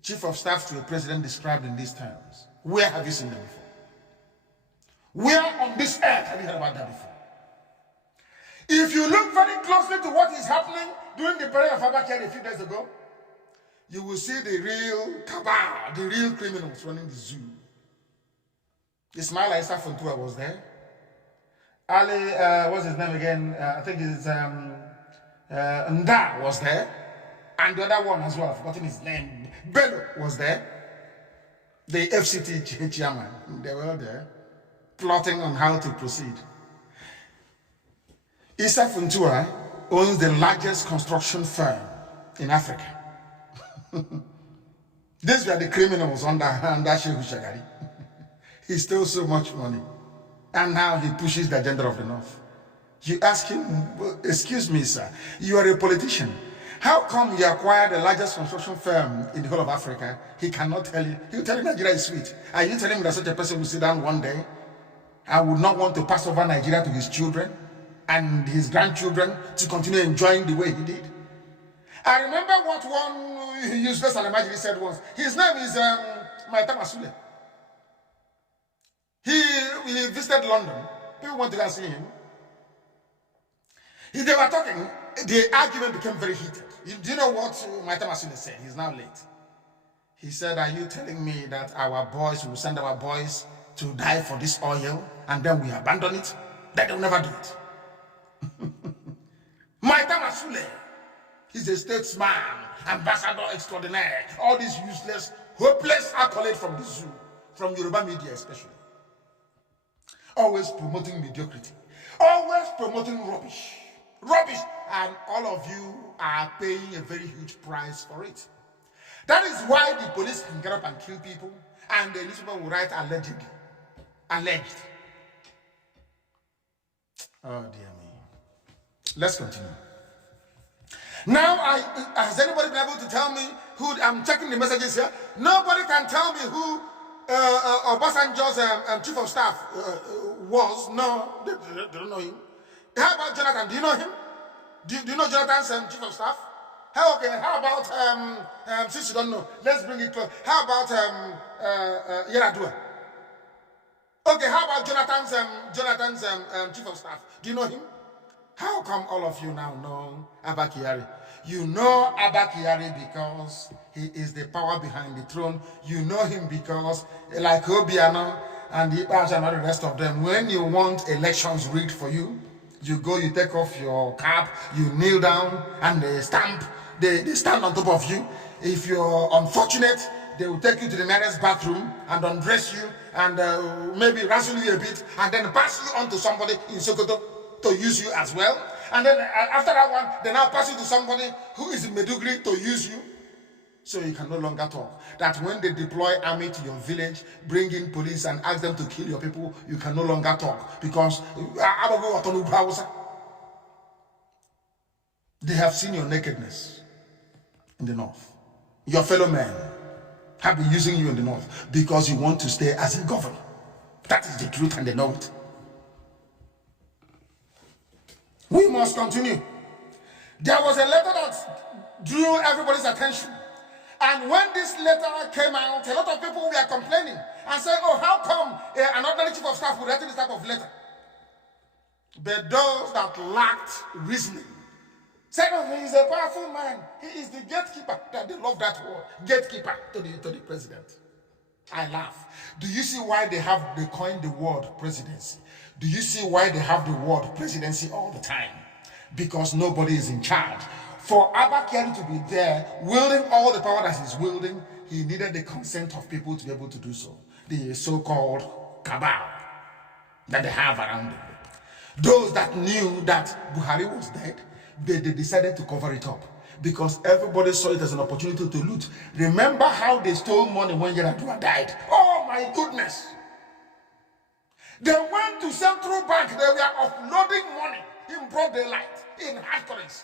Chief of Staff to a President described in these terms? Where have you seen them before? Where on this earth have you heard about that before? If you look very closely to what is happening during the period of Abba Kyari a few days ago, you will see the real cabal, the real criminals running the zoo. Ismail Aissa Funtua was there. Ali, what's his name again? I think it's Nda was there. And the other one as well, I've forgotten his name. Bello was there. The FCT chairman, they were all there, plotting on how to proceed. Issa Funtua owns the largest construction firm in Africa. These were the criminals under Shehu Shagari. He stole so much money. And now he pushes the agenda of the North. You ask him, excuse me, sir, you are a politician. How come you acquired the largest construction firm in the whole of Africa? He cannot tell you. He'll tell you Nigeria is sweet. Are you telling me that such a person will sit down one day and would not want to pass over Nigeria to his children and his grandchildren to continue enjoying the way he did? I remember what one useless Alamajiri said once. His name is Maita Masule. He visited London. People want to go and see him. They were talking. The argument became very heated. Do you know what Maita Masule said? He's now late. He said, are you telling me that our boys will send our boys to die for this oil and then we abandon it? That they'll never do it. Maita Masule, he's a statesman, ambassador extraordinaire, all these useless, hopeless accolades from the zoo, from Yoruba media especially. Always promoting mediocrity, always promoting rubbish. Rubbish, and all of you are paying a very huge price for it. That is why the police can get up and kill people, and the newspaper will write allegedly. Alleged. Oh dear me. Let's continue. Now, has anybody been able to tell me who? I'm checking the messages here. Nobody can tell me who Obasanjo's chief of staff was. No, they don't know him. How about Jonathan? Do you know him? Do you know Jonathan's chief of staff? How about, since you don't know, let's bring it close. How about Yaradua? Okay, how about Jonathan's chief of staff? Do you know him? How come all of you now know Abba Kyari? You know Abba Kyari because he is the power behind the throne. You know him because, like Obiano and the Ibaj and all the rest of them, when you want elections rigged for you, you go, you take off your cap, you kneel down, and they stand on top of you. If you're unfortunate, they will take you to the nearest bathroom and undress you and maybe wrestle you a bit and then pass you on to somebody in Sokoto to use you as well. And then after that one, they now pass it to somebody who is in Meduguri to use you. So you can no longer talk. That when they deploy army to your village, bring in police and ask them to kill your people, you can no longer talk. Because they have seen your nakedness in the north. Your fellow men have been using you in the north because you want to stay as a governor. That is the truth and they know it. We must continue. There was a letter that drew everybody's attention. And when this letter came out, a lot of people were complaining and saying, oh, how come an ordinary chief of staff would write this type of letter? But those that lacked reasoning said, oh, he's a powerful man. He is the gatekeeper. They love that word, gatekeeper to the president. I laugh. Do you see why they coined the word presidency? Do you see why they have the word presidency all the time? Because nobody is in charge. For Abba Kyari to be there, wielding all the power that he's wielding, he needed the consent of people to be able to do so. The so-called cabal that they have around them. Those that knew that Buhari was dead, they decided to cover it up. Because everybody saw it as an opportunity to loot. Remember how they stole money when Yaradua died? Oh my goodness! They went to Central Bank, they were offloading money in broad daylight, in hard currency.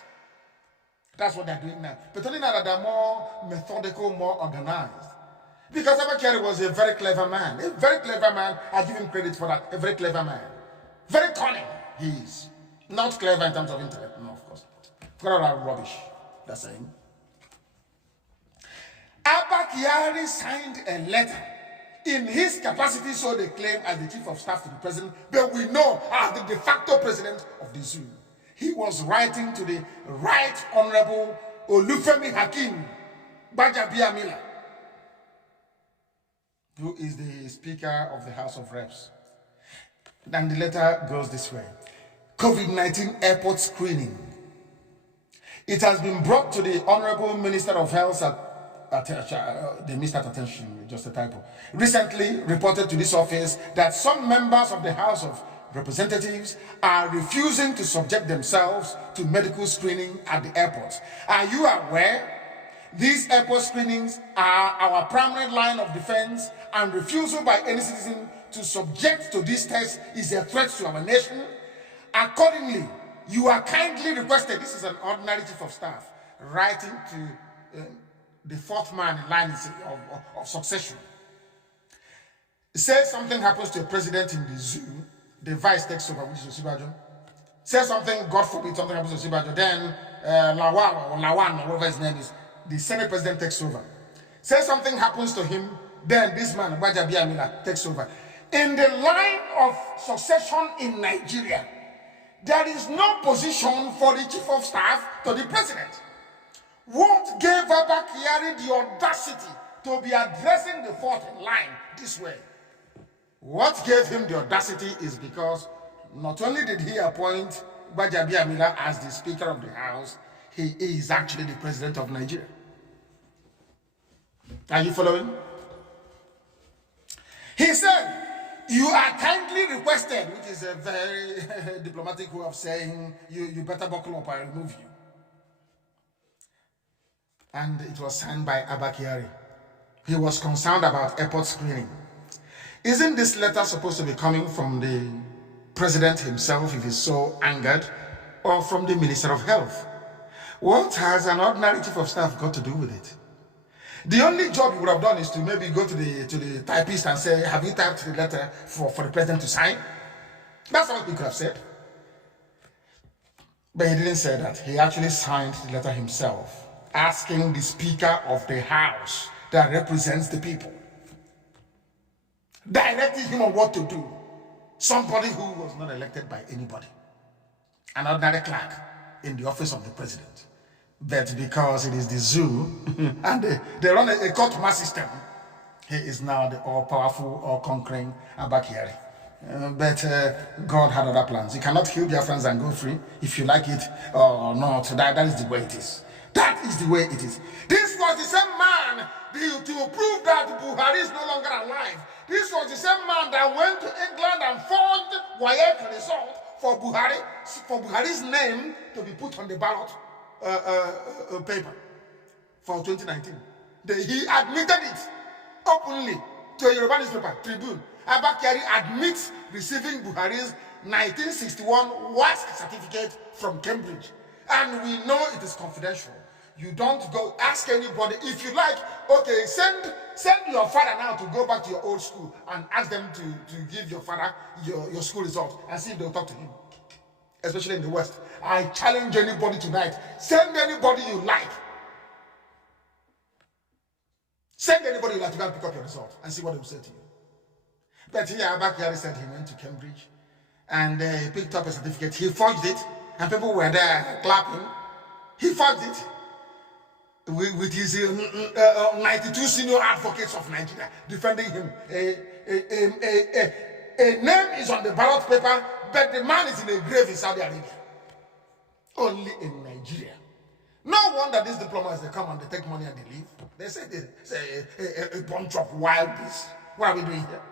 That's what they're doing now. But only now that they're more methodical, more organized. Because Abba Kyari was a very clever man. A very clever man. I give him credit for that. A very clever man. Very cunning. He is. Not clever in terms of intellect. No, of course not. Forget all that rubbish. That's saying. Abba Kyari signed a letter in his capacity, so they claim, as the chief of staff to the president, but we know as the de facto president of the zoo. He was writing to the Right Honorable Olufemi Hakim Gbajabiamila, who is the Speaker of the House of Reps. And the letter goes this way. COVID-19 airport screening. It has been brought to the Honorable Minister of Health they missed that attention, just a typo. Recently reported to this office that some members of the House of Representatives are refusing to subject themselves to medical screening at the airports. Are you aware? These airport screenings are our primary line of defense, and refusal by any citizen to subject to these tests is a threat to our nation. Accordingly, you are kindly requested, this is an ordinary chief of staff, writing to the fourth man in line of succession. Say something happens to a president in the zoo, the vice takes over, which is Osibajo. Say something, God forbid, something happens to Osibajo, then Lawan, or whatever his name is, the Senate president takes over. Say something happens to him, then this man, Gbajabiamila, takes over. In the line of succession in Nigeria, there is no position for the chief of staff to the president. What gave Abba Kyari the audacity to be addressing the fourth in line this way? What gave him the audacity is because not only did he appoint Gbajabiamila as the Speaker of the House, he is actually the President of Nigeria. Are you following? He said, you are kindly requested, which is a very diplomatic way of saying, you better buckle up, I remove you. And it was signed by Abba Kyari. He was concerned about airport screening. Isn't this letter supposed to be coming from the president himself, if he's so angered, or from the Minister of Health? What has an ordinary chief of staff got to do with it? The only job he would have done is to maybe go to the typist and say, have you typed the letter for the president to sign? That's what he could have said. But he didn't say that. He actually signed the letter himself, asking the Speaker of the House that represents the people, directing him on what to do. Somebody who was not elected by anybody. An ordinary clerk in the office of the president. But because it is the zoo, and they run a court mass system, he is now the all-powerful, all-conquering Abba Kyari. But God had other plans. You cannot kill your friends and go free if you like it or not. That is the way it is. That is the way it is. This was the same man to prove that Buhari is no longer alive. This was the same man that went to England and forged WAEC result for Buhari for Buhari's name to be put on the ballot paper for 2019. He admitted it openly to a Yoruba newspaper, Tribune. Abba Kyari admits receiving Buhari's 1961 WASC certificate from Cambridge. And we know it is confidential. You don't go ask anybody. If you like, okay, send your father now to go back to your old school and ask them to give your father your school results and see if they'll talk to him. Especially in the West. I challenge anybody tonight. Send anybody you like. Send anybody you like to go and pick up your result and see what they will say to you. But here, Abba Kyari said he went to Cambridge and he picked up a certificate. He forged it and people were there clapping. He forged it with his 92 senior advocates of Nigeria defending him. A name is on the ballot paper, but the man is in a grave in Saudi Arabia. Only in Nigeria. No wonder these diplomats, they come and they take money and they leave. They say a bunch of wild beasts. What are we doing here?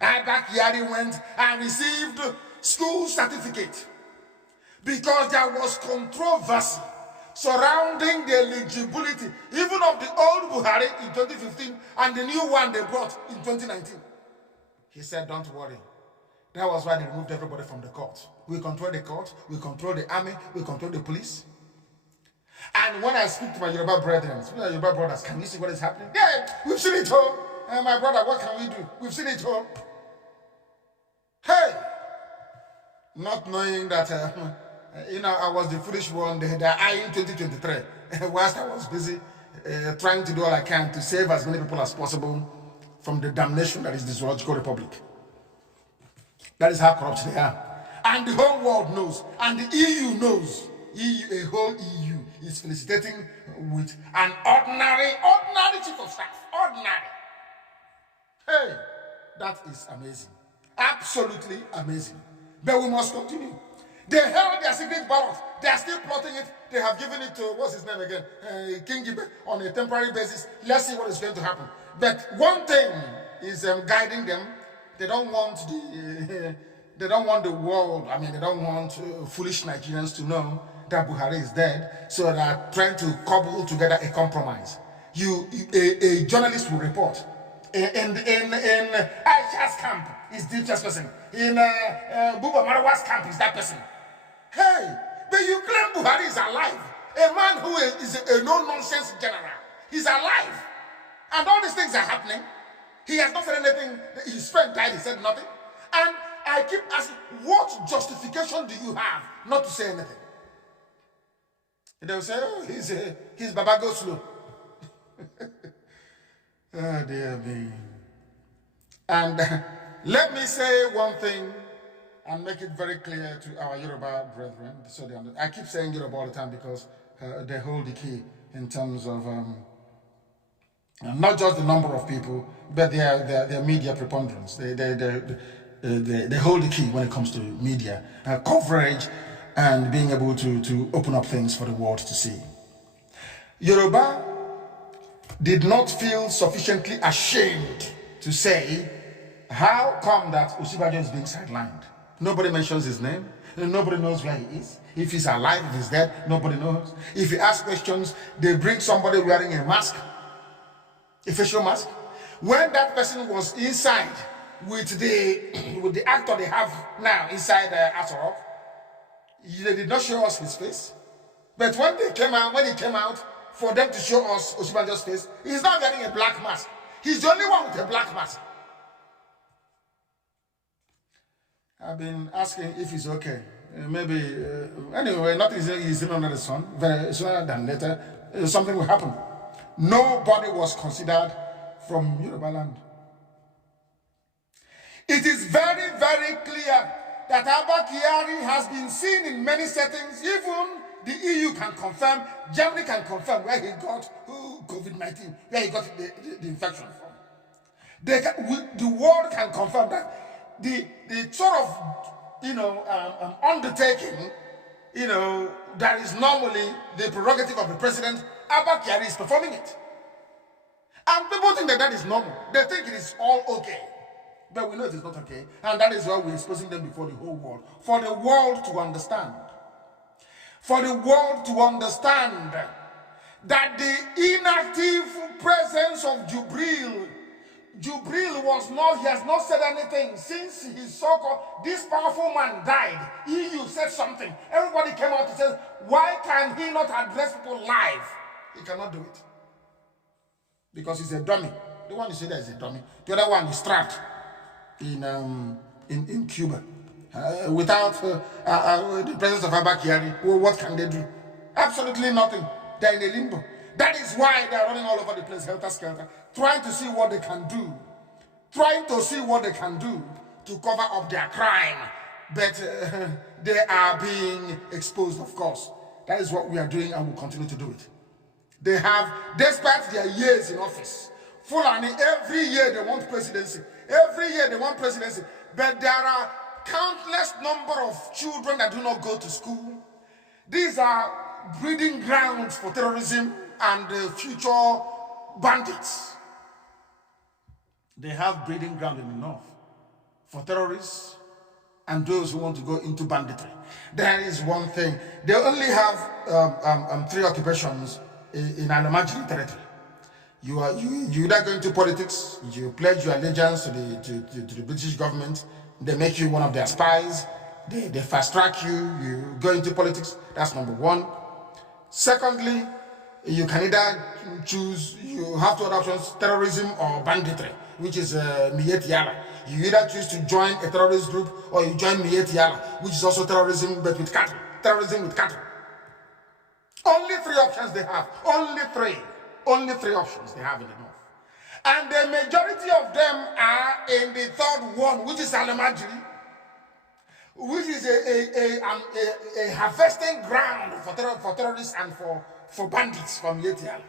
Abba Kyari went and received school certificate because there was controversy surrounding the eligibility even of the old Buhari in 2015 and the new one they brought in 2019. He said, don't worry. That was why they removed everybody from the court. We control the court, we control the army, we control the police. And when I speak to my Yoruba brethren, my Yoruba brothers, can you see what is happening? Yeah, we've seen it all. My brother, what can we do? We've seen it all. Hey! Not knowing that, I was the foolish one, they're eyeing 2023, whilst I was busy trying to do all I can to save as many people as possible from the damnation that is the zoological republic. That is how corrupt they are. And the whole world knows, and the EU knows. A whole EU is felicitating with an ordinary chief of staff. Ordinary. Hey, that is amazing. Absolutely amazing. But we must continue. They held their secret ballot. They are still plotting it. They have given it to, what's his name again? King Gibe on a temporary basis. Let's see what is going to happen. But one thing is guiding them. They don't want the world, they don't want foolish Nigerians to know that Buhari is dead, so they are trying to cobble together a compromise. A journalist will report in Aisha's camp is this person, in Buba Marwa's camp is that person. Hey, but you claim Buhari is alive, a man who is a no-nonsense general. He's alive, and all these things are happening. He has not said anything. His friend died, he said nothing. And I keep asking, what justification do you have not to say anything? They'll say, oh, he's Baba go slow. Oh, dear me. And let me say one thing and make it very clear to our Yoruba brethren. So I keep saying Yoruba all the time because they hold the key in terms of not just the number of people, but their media preponderance. They hold the key when it comes to media coverage and being able to open up things for the world to see. Yoruba did not feel sufficiently ashamed to say, how come that Osinbajo is being sidelined? Nobody mentions his name. Nobody knows where he is. If he's alive, if he's dead, nobody knows. If you ask questions, they bring somebody wearing a mask, a facial mask. When that person was inside with the actor they have now inside Asorok, they did not show us his face. But when he came out, for them to show us Osinbajo's face, he's not wearing a black mask. He's the only one with a black mask. I've been asking if he's okay. Anyway, nothing is in under the sun. Very sooner than later, something will happen. Nobody was considered from Yoruba land. It is very, very clear that Abba Kyari has been seen in many settings. Even the EU can confirm, Germany can confirm where he got COVID-19, where he got the infection from. The world can confirm that the sort of undertaking, that is normally the prerogative of the president, Abba Kyari is performing it. And people think that is normal. They think it is all okay. But we know it is not okay. And that is why we're exposing them before the whole world. For the world to understand. For the world to understand that the inactive presence of Jubril was not, he has not said anything since his so-called, this powerful man died. EU said something. Everybody came out to say, why can he not address people live? He cannot do it. Because he's a dummy. The one you say that is a dummy. The other one is trapped in Cuba. Without the presence of Abba Kyari, well, what can they do? Absolutely nothing. They're in a limbo. That is why they're running all over the place, helter-skelter, trying to see what they can do. Trying to see what they can do to cover up their crime. But they are being exposed, of course. That is what we are doing and will continue to do it. They have, despite their years in office, Fulani, every year they want presidency. Every year they want presidency. But there are countless number of children that do not go to school. These are breeding grounds for terrorism and future bandits. They have breeding ground in the north for terrorists and those who want to go into banditry. There is one thing. They only have 3 occupations in Alamajiri territory. You either go into politics, you pledge your allegiance to the British government, they make you one of their spies, they fast track you, you go into politics. That's number 1. Secondly, you can either choose, you have 2 other options, terrorism or banditry, which is Miet Yala. You either choose to join a terrorist group or you join Miet Yala, which is also terrorism but with cattle. Terrorism with cattle. Only 3 options they have. Only 3. Only 3 options they have in the north. And the majority of them are in the 3rd one, which is Alamajiri, which is a harvesting ground for terrorists and for bandits from Yetiala.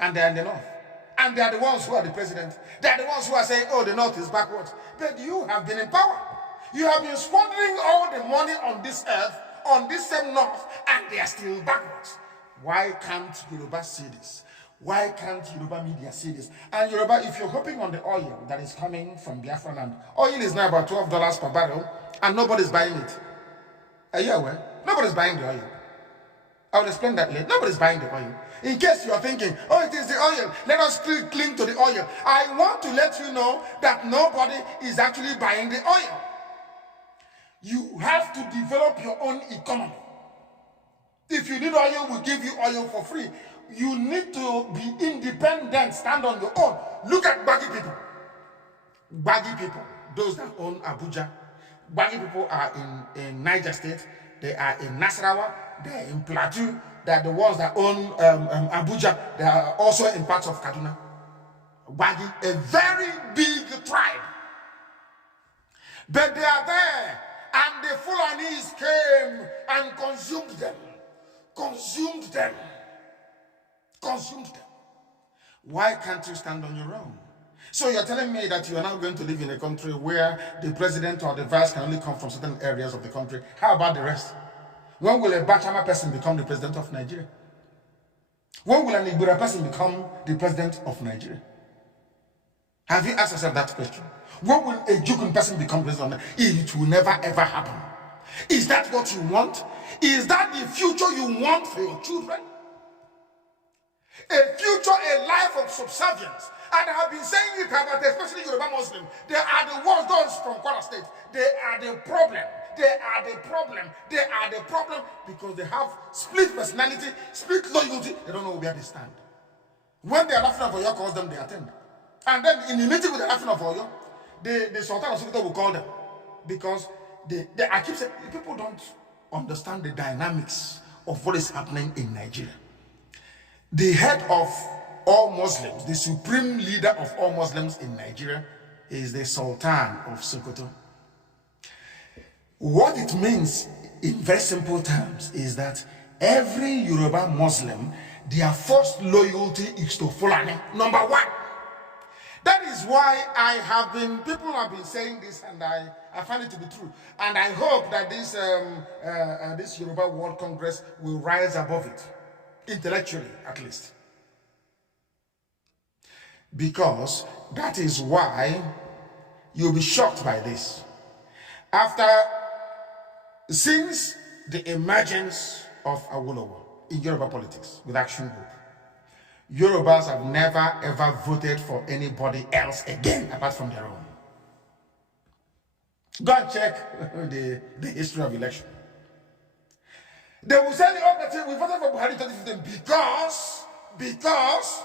And they are in the north. And they are the ones who are the president. They are the ones who are saying, oh, the north is backwards. But you have been in power. You have been squandering all the money on this earth, on this same north, and they are still backwards. Why can't Yoruba see this? Why can't Yoruba media see this? And Yoruba, if you're hoping on the oil that is coming from Biafra land, oil is now about $12 per barrel, and nobody's buying it. Are you aware? Nobody's buying the oil. I will explain that later. Nobody's buying the oil. In case you are thinking, oh, it is the oil, let us cling to the oil. I want to let you know that nobody is actually buying the oil. You have to develop your own economy. If you need oil, we'll give you oil for free. You need to be independent, stand on your own. Look at baggy people. Baggy people, those that own Abuja. Baggy people are in Niger State. They are in Nasarawa. They are in Plateau. They are the ones that own Abuja. They are also in parts of Kaduna. Baggy, a very big tribe. But they are there. And the Fulanis came and consumed them. Consumed them. Consumed them. Why can't you stand on your own? So you're telling me that you are now going to live in a country where the president or the vice can only come from certain areas of the country. How about the rest? When will a Bachama person become the president of Nigeria? When will an Igbira person become the president of Nigeria? Have you asked yourself that question? When will a Jukun person become president of Nigeria? It will never ever happen. Is that what you want? Is that the future you want for your children? A future, a life of subservience. And I have been saying it about especially Yoruba Muslims. They are the ones, those from Kwara State. They are the problem. They are the problem. They are the problem because they have split personality, split loyalty. They don't know where they stand. When they are laughing of Oyo calls them, they attend. And then in the meeting with the laughing of Oyo, the Sultan of Sokoto will call them. Because I keep saying, people don't understand the dynamics of what is happening in Nigeria. The head of all Muslims, the supreme leader of all Muslims in Nigeria is the Sultan of Sokoto. What it means in very simple terms is that every Yoruba Muslim, their first loyalty is to Fulani, number 1. That is why people have been saying this, and I find it to be true. And I hope that this Yoruba World Congress will rise above it, intellectually at least. Because that is why you'll be shocked by this. Since the emergence of Awolowo in Yoruba politics with Action Group, Yorubas have never ever voted for anybody else again apart from their own. Go and check the history of election. They will say the other thing, we voted for Buhari 2015 because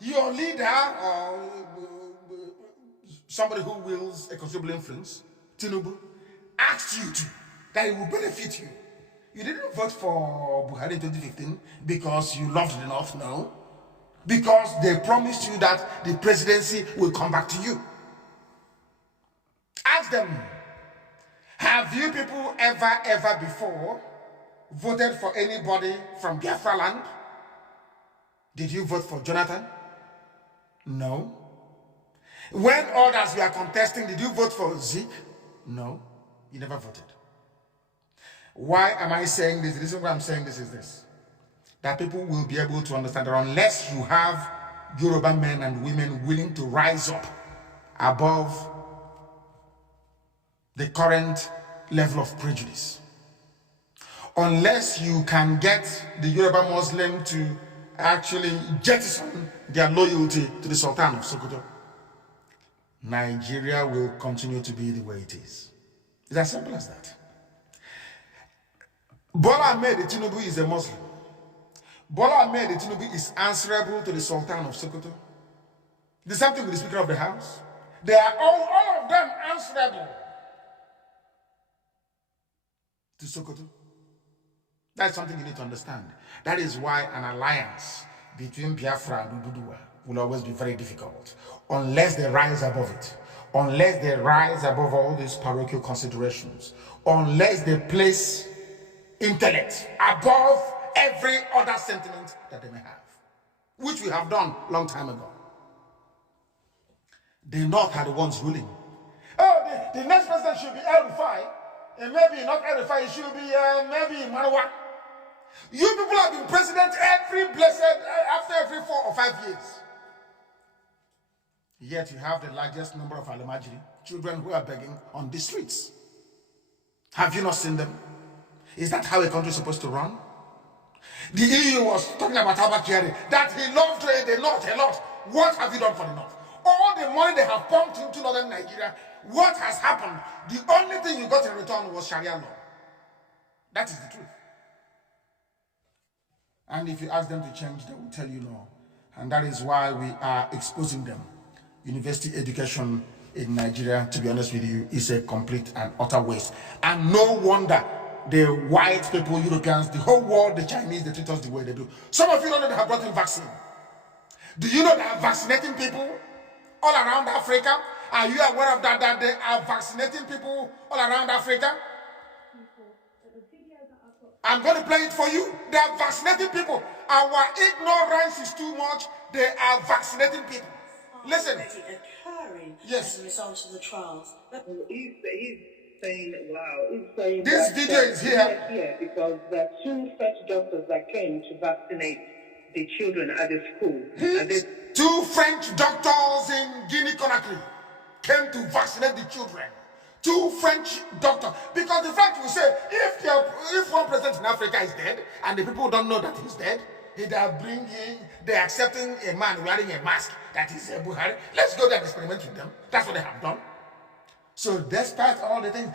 your leader or somebody who wields a considerable influence, Tinubu, asked you to, that it will benefit you. You didn't vote for Buhari in 2015 because you loved the North, no. Because they promised you that the presidency will come back to you. Ask them, have you people ever before voted for anybody from Biafra land? Did you vote for Jonathan? No. When others were contesting, did you vote for Zeke? No. You never voted. Why am I saying this? The reason why I'm saying this is this. That people will be able to understand that unless you have Yoruba men and women willing to rise up above the current level of prejudice, unless you can get the Yoruba Muslim to actually jettison their loyalty to the Sultan of Sokoto, Nigeria will continue to be the way it is. It's as simple as that. Bola Ahmed Tinubu is a Muslim. Bola Ahmed Tinubu is answerable to the Sultan of Sokoto. The same thing with the Speaker of the House. They are all of them answerable to Sokoto. That's something you need to understand. That is why an alliance between Biafra and Ududuwa will always be very difficult, unless they rise above it, unless they rise above all these parochial considerations, unless they place intellect above every other sentiment that they may have, which we have done long time ago. The North are the ones ruling. Oh, the next president should be El-Rufai, and maybe not El-Rufai, it should be maybe Marwa. You people have been president after every 4 or 5 years. Yet you have the largest number of Alamajiri, children who are begging on the streets. Have you not seen them? Is that how a country is supposed to run? The EU was talking about Abakari, that he loved the North a lot. What have you done for the North? All the money they have pumped into northern Nigeria, what has happened? The only thing you got in return was Sharia law. That is the truth. And if you ask them to change, they will tell you no. And that is why we are exposing them. University education in Nigeria, to be honest with you, is a complete and utter waste. And no wonder the white people, Europeans, the whole world, the Chinese, they treat us the way they do. Some of you don't know they have brought in vaccine. Do you know they are vaccinating people all around Africa? Are you aware of that they are vaccinating people all around Africa? I'm going to play it for you. They are vaccinating people. Our ignorance is too much. They are vaccinating people. Listen. Occurring yes. As a result of the trials. He's saying, wow. He's saying this that, video is here. Here because there are 2 French doctors that came to vaccinate the children at the school. And 2 French doctors in Guinea-Conakry came to vaccinate the children. 2 French doctors. Because the French will say, if one president in Africa is dead, and the people don't know that he's dead, they're accepting a man wearing a mask that is Buhari. Let's go there and experiment with them. That's what they have done. So despite all the things,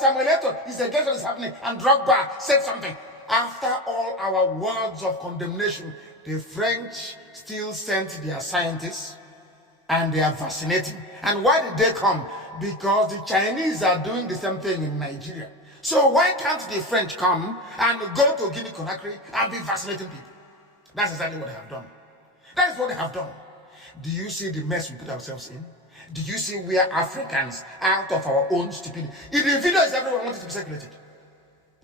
Samuel Eto'o is against what is happening, and Drogba said something. After all our words of condemnation, the French still sent their scientists, and they are vaccinating. And why did they come? Because the Chinese are doing the same thing in Nigeria. So why can't the French come and go to Guinea-Conakry and be vaccinating people? That's exactly what they have done. That is what they have done. Do you see the mess we put ourselves in? Do you see we are Africans out of our own stupidity? If the video is everywhere wanted to be circulated,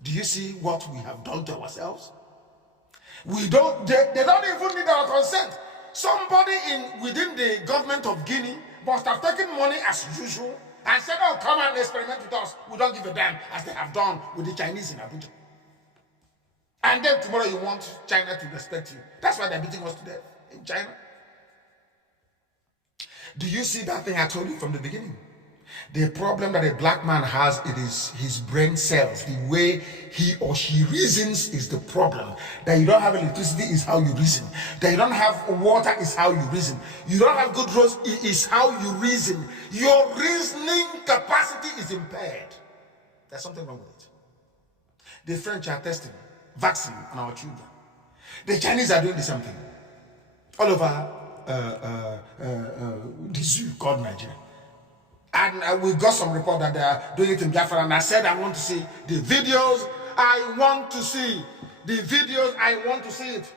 do you see what we have done to ourselves? They don't even need our consent. Somebody within the government of Guinea must have taken money as usual and said, oh, come and experiment with us. We don't give a damn, as they have done with the Chinese in Abuja. And then tomorrow you want China to respect you. That's why they're beating us to death in China. Do you see that thing I told you from the beginning? The problem that a black man has, it is his brain cells. The way he or she reasons is the problem. That you don't have electricity is how you reason. That you don't have water is how you reason. You don't have good roads is how you reason. Your reasoning capacity is impaired. There's something wrong with it. The French are testing vaccine on our children. The Chinese are doing the same thing. All over the zoo called Nigeria. And we got some report that they are doing it in Biafra. And I said, I want to see the videos. I want to see the videos. I want to see it.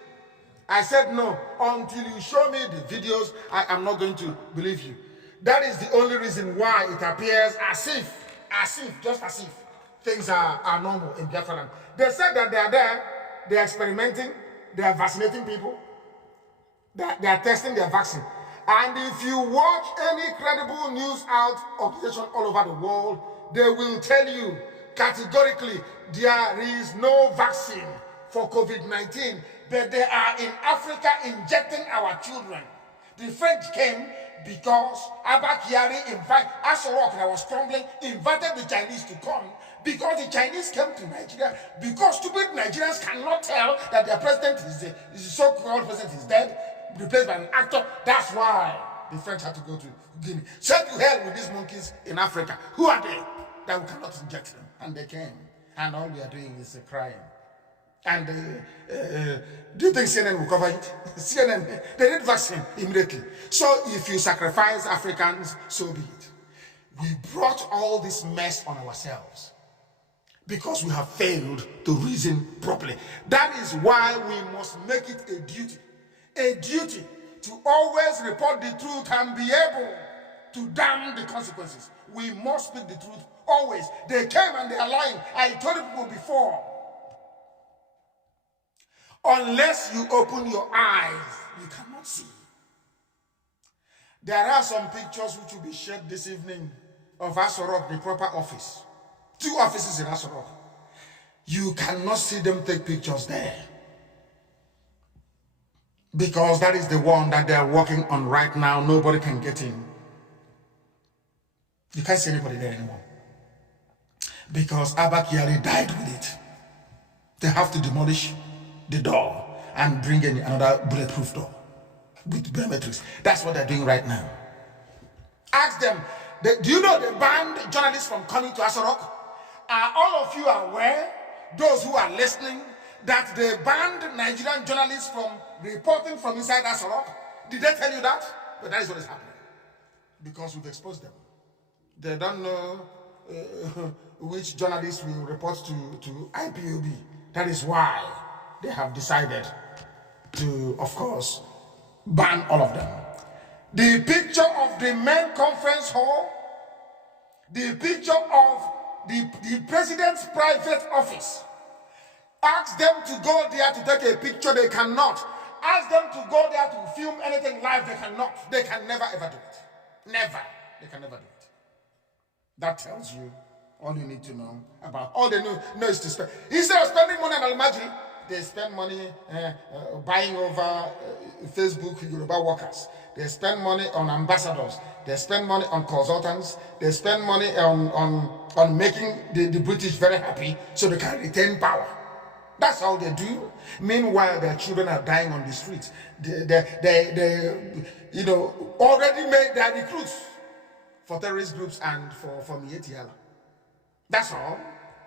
I said, no, until you show me the videos, I am not going to believe you. That is the only reason why it appears as if things are normal in Biafra land. They said that they are there, they are experimenting, they are vaccinating people, they are testing their vaccine. And if you watch any credible news out organization all over the world, they will tell you categorically there is no vaccine for COVID-19, but they are in Africa injecting our children. The French came because Abba Kyari Asorok, that was crumbling, invited the Chinese to come because the Chinese came to Nigeria because stupid Nigerians cannot tell that their president the so-called president is dead, replaced by an actor. That's why the French had to go to Guinea. Send to hell with these monkeys in Africa. Who are they that we cannot inject them? And they came. And all we are doing is crying. And do you think CNN will cover it? CNN, they need vaccine immediately. So if you sacrifice Africans, so be it. We brought all this mess on ourselves because we have failed to reason properly. That is why we must make it a duty to always report the truth and be able to damn the consequences. We must speak the truth always. They came and they are lying. I told people before, unless you open your eyes, you cannot see. There are some pictures which will be shared this evening of Asorok, the proper office. 2 offices in Asorok. You cannot see them take pictures there, because that is the one that they are working on right now. Nobody can get in. You can't see anybody there anymore, because Abba Kyari died with it. They have to demolish the door and bring in another bulletproof door with biometrics. That's what they're doing right now. Ask them, do you know they banned journalists from coming to Asorok? Are all of you aware, those who are listening, that they banned Nigerian journalists from reporting from inside Asorok? Did they tell you that? But that is what is happening, because we've exposed them. They don't know which journalists will report to IPOB. That is why they have decided to, of course, ban all of them. The picture of the main conference hall, the picture of the president's private office. Ask them to go there to take a picture, they cannot. Ask them to go there to film anything live, they cannot. They can never ever do it. Never. They can never do it. That tells you all you need to know about. All they know is to spend. Instead of spending money on Al-Majri, they spend money buying over Facebook Yoruba workers. They spend money on ambassadors. They spend money on consultants. They spend money on making the British very happy so they can retain power. That's all they do. Meanwhile, their children are dying on the streets. They already made their recruits for terrorist groups and for Mietiala. That's all.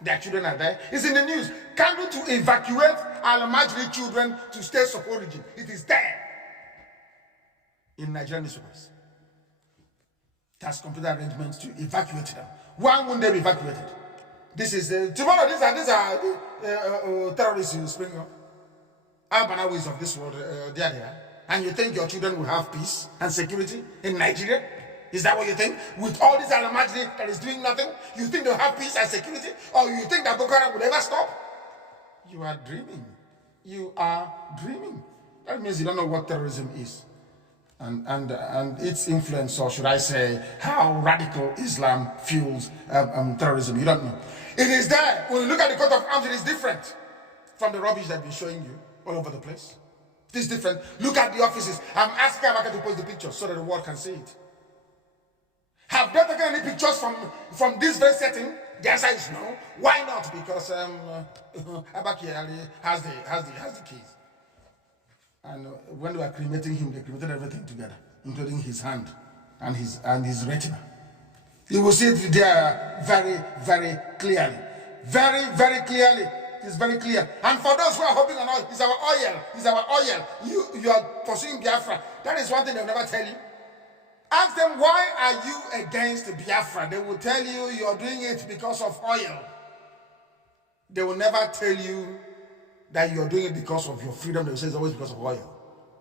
Their children are there. It's in the news. Kanu to evacuate Al-Majri children to states of origin. It is there in Nigerian newspapers. It has complete arrangements to evacuate them. Why won't they be evacuated? This is tomorrow. These are terrorists who spring up. Al-Banawis of this world, they are there. And you think your children will have peace and security in Nigeria? Is that what you think? With all this Al-Majri that is doing nothing, you think they'll have peace and security? Or you think that Boko Haram will ever stop? You are dreaming. You are dreaming. That means you don't know what terrorism is. And its influence, or should I say, how radical Islam fuels terrorism. You don't know. It is there. When you look at the coat of arms, it is different from the rubbish that I've been showing you all over the place. It is different. Look at the offices. I'm asking Amaka to post the picture so that the world can see it. pictures from this very setting? The answer is no. Why not? Because Abaki Ali has the keys. And when they were cremating him, they cremated everything together, including his hand and his retina. You will see it there very, very clearly. Very, very clearly. It's very clear. And for those who are hoping on oil, it's our oil. It's our oil. You are pursuing Biafra. That is one thing they'll never tell you. Ask them, why are you against Biafra? They will tell you you're doing it because of oil. They will never tell you that you're doing it because of your freedom. They will say it's always because of oil.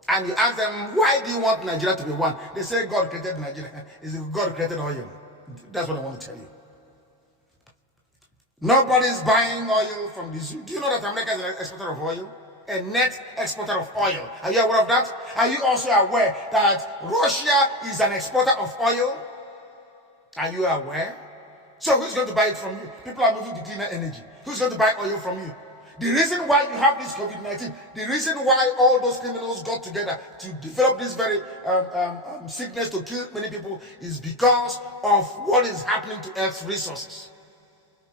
And you ask them, why do you want Nigeria to be one? They say God created Nigeria. It's God created oil. That's what I want to tell you. Nobody's buying oil from the zoo. Do you know that America is an exporter of oil? A net exporter of oil. Are you aware of that? Are you also aware that Russia is an exporter of oil? Are you aware? So who's going to buy it from you? People are moving to cleaner energy. Who's going to buy oil from you? The reason why you have this COVID-19, the reason why all those criminals got together to develop this very sickness to kill many people is because of what is happening to Earth's resources.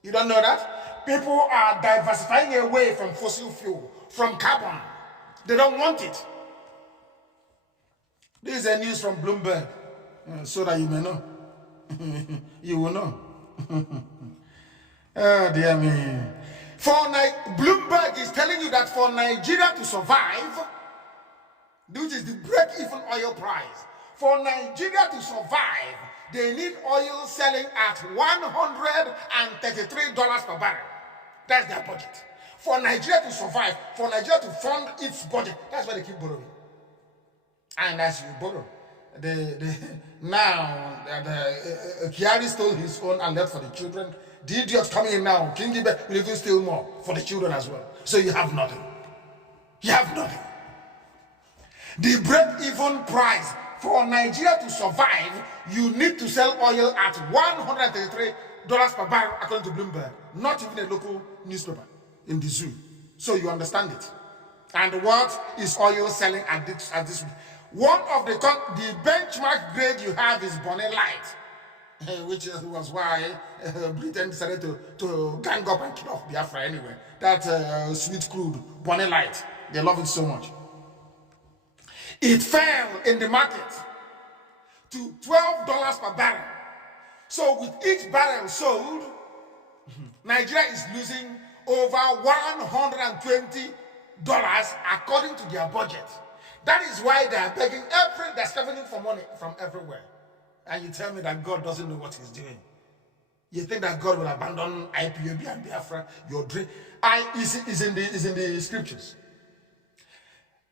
You don't know that? People are diversifying away from fossil fuel, from carbon. They don't want it. This is a news from Bloomberg, so that you may know. You will know. Oh, dear me. Bloomberg is telling you that for Nigeria to survive, which is the break-even oil price, for Nigeria to survive, they need oil selling at $133 per barrel. That's their budget. For Nigeria to survive, for Nigeria to fund its budget, that's why they keep borrowing. And as you borrow, Kiari stole his own and left for the children. The idiot coming in now, King Gibe will even steal more for the children as well. So you have nothing. You have nothing. The break-even price for Nigeria to survive, you need to sell oil at $133 per barrel, according to Bloomberg. Not even a local newspaper in the zoo. So you understand it. And what is oil selling at this? One of the benchmark grade you have is Bonnet Light, which was why Britain decided to gang up and kill off Biafra anyway. That sweet crude, Bonnet Light. They love it so much. It fell in the market to $12 per barrel. So with each barrel sold, Nigeria is losing over $120 according to their budget. That is why they are begging they're scavenging for money from everywhere. And you tell me that God doesn't know what he's doing. You think that God will abandon IPOB and Biafra? Your dream is in the scriptures.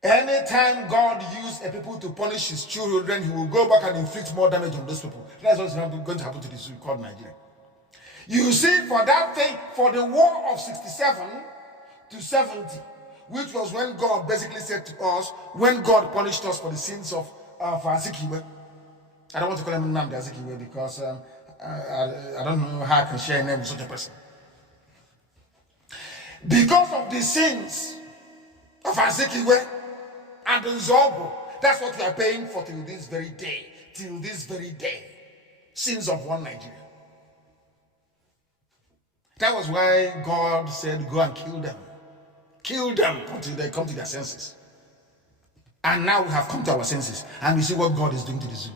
Anytime God uses a people to punish his children, he will go back and inflict more damage on those people. That's what's going to happen to this zoo called Nigeria. You see, for that thing, for the war of 67 to 70, which was when God basically said to us, when God punished us for the sins of Azikiwe. I don't want to call him Nnamdi Azikiwe because I don't know how I can share a name with such a person. Because of the sins of Azikiwe and the Zobo, that's what we are paying for till this very day. Till this very day. Sins of one Nigeria. That was why God said, go and kill them. Kill them until they come to their senses. And now we have come to our senses. And we see what God is doing to the zoo.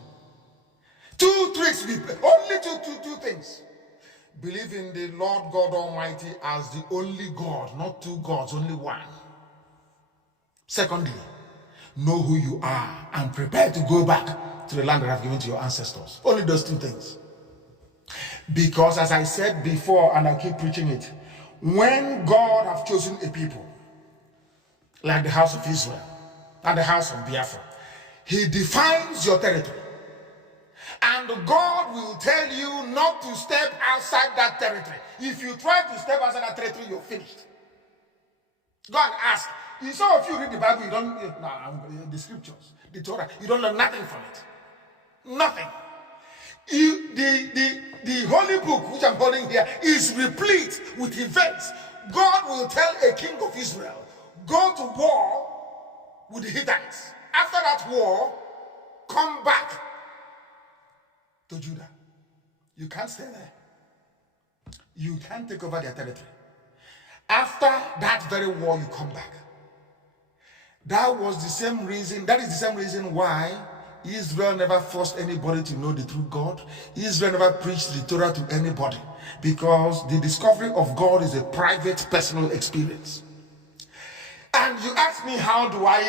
Two tricks we play. Only two things. Believe in the Lord God Almighty as the only God. Not two gods, only one. Secondly, know who you are and prepare to go back to the land that I've given to your ancestors. Only those two things. Because as I said before, and I keep preaching it, when God has chosen a people, like the house of Israel and the house of Biafra, he defines your territory. And God will tell you not to step outside that territory. If you try to step outside that territory, you're finished. Go and ask. Some of you read the Bible, you don't, the scriptures, the Torah, you don't learn nothing from it. Nothing. The holy book, which I'm holding here, is replete with events. God will tell a king of Israel, go to war with the Hittites. After that war, come back to Judah. You can't stay there. You can't take over their territory. After that very war, you come back. That is the same reason why Israel never forced anybody to know the true God. Israel never preached the Torah to anybody, because the discovery of God is a private, personal experience. And you ask me, how do I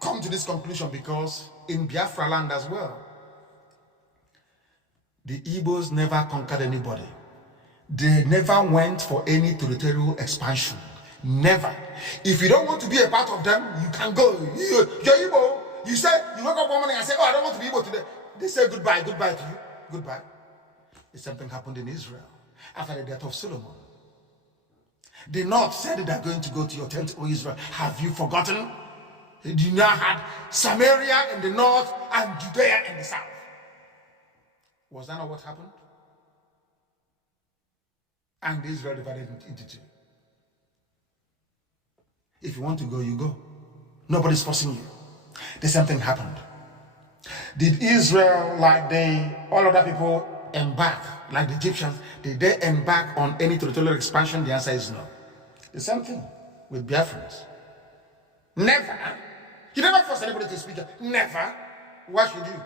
come to this conclusion? Because in Biafra land as well, the Igbos never conquered anybody. They never went for any territorial expansion. Never. If you don't want to be a part of them, you can go. You're Igbo. You say, you wake up one morning and say, oh, I don't want to be Igbo today. They say goodbye to you. Goodbye. The same thing happened in Israel after the death of Solomon. The north said they're going to go to your tent, O Israel. Have you forgotten? You now had Samaria in the north and Judea in the south. Was that not what happened? And Israel divided into two. If you want to go, you go. Nobody's forcing you. The same thing happened. Did Israel, like all other people, embark, like the Egyptians, did they embark on any territorial expansion? The answer is no. The same thing with Biafrans. Never. You never force anybody to speak. Never. Why should you?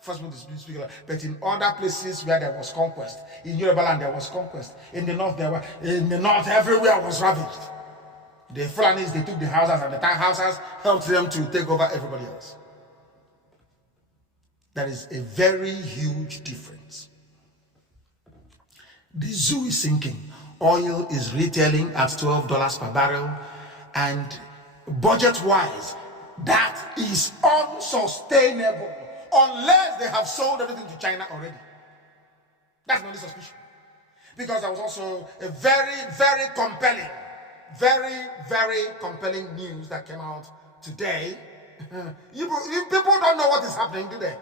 First one to speak. But in other places where there was conquest, in Yoruba land there was conquest. In the north everywhere was ravaged. The Fulanis, they took the houses, and the town houses helped them to take over everybody else. That is a very huge difference. The zoo is sinking. Oil is retailing at $12 per barrel, and budget-wise, that is unsustainable unless they have sold everything to China already. That's my only suspicion. Because there was also a very, very compelling news that came out today. You people don't know what is happening today.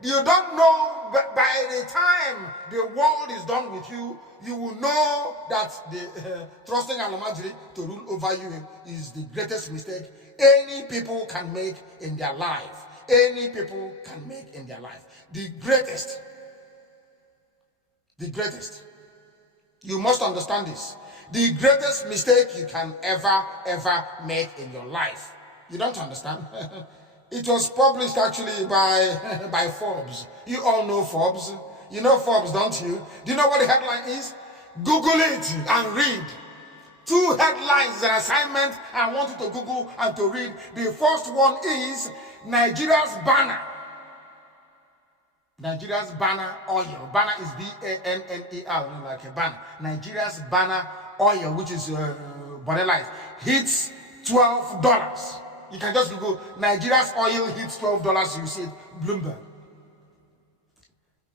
You don't know, but by the time the world is done with you, you will know that the trusting Alamajiri to rule over you is the greatest mistake any people can make in their life. Any people can make in their life. The greatest. You must understand this. The greatest mistake you can ever make in your life. You don't understand? It was published actually by Forbes. You all know Forbes. You know Forbes, don't you? Do you know what the headline is? Google it and read. 2 headlines is an assignment I want you to Google and to read. The first one is Nigeria's banner. Nigeria's banner oil. Banner is B-A-N-N-E-R, like a banner. Nigeria's banner oil, which is Bonnet Light, hits $12. You can just Google Nigeria's oil hits $12. You see it, Bloomberg.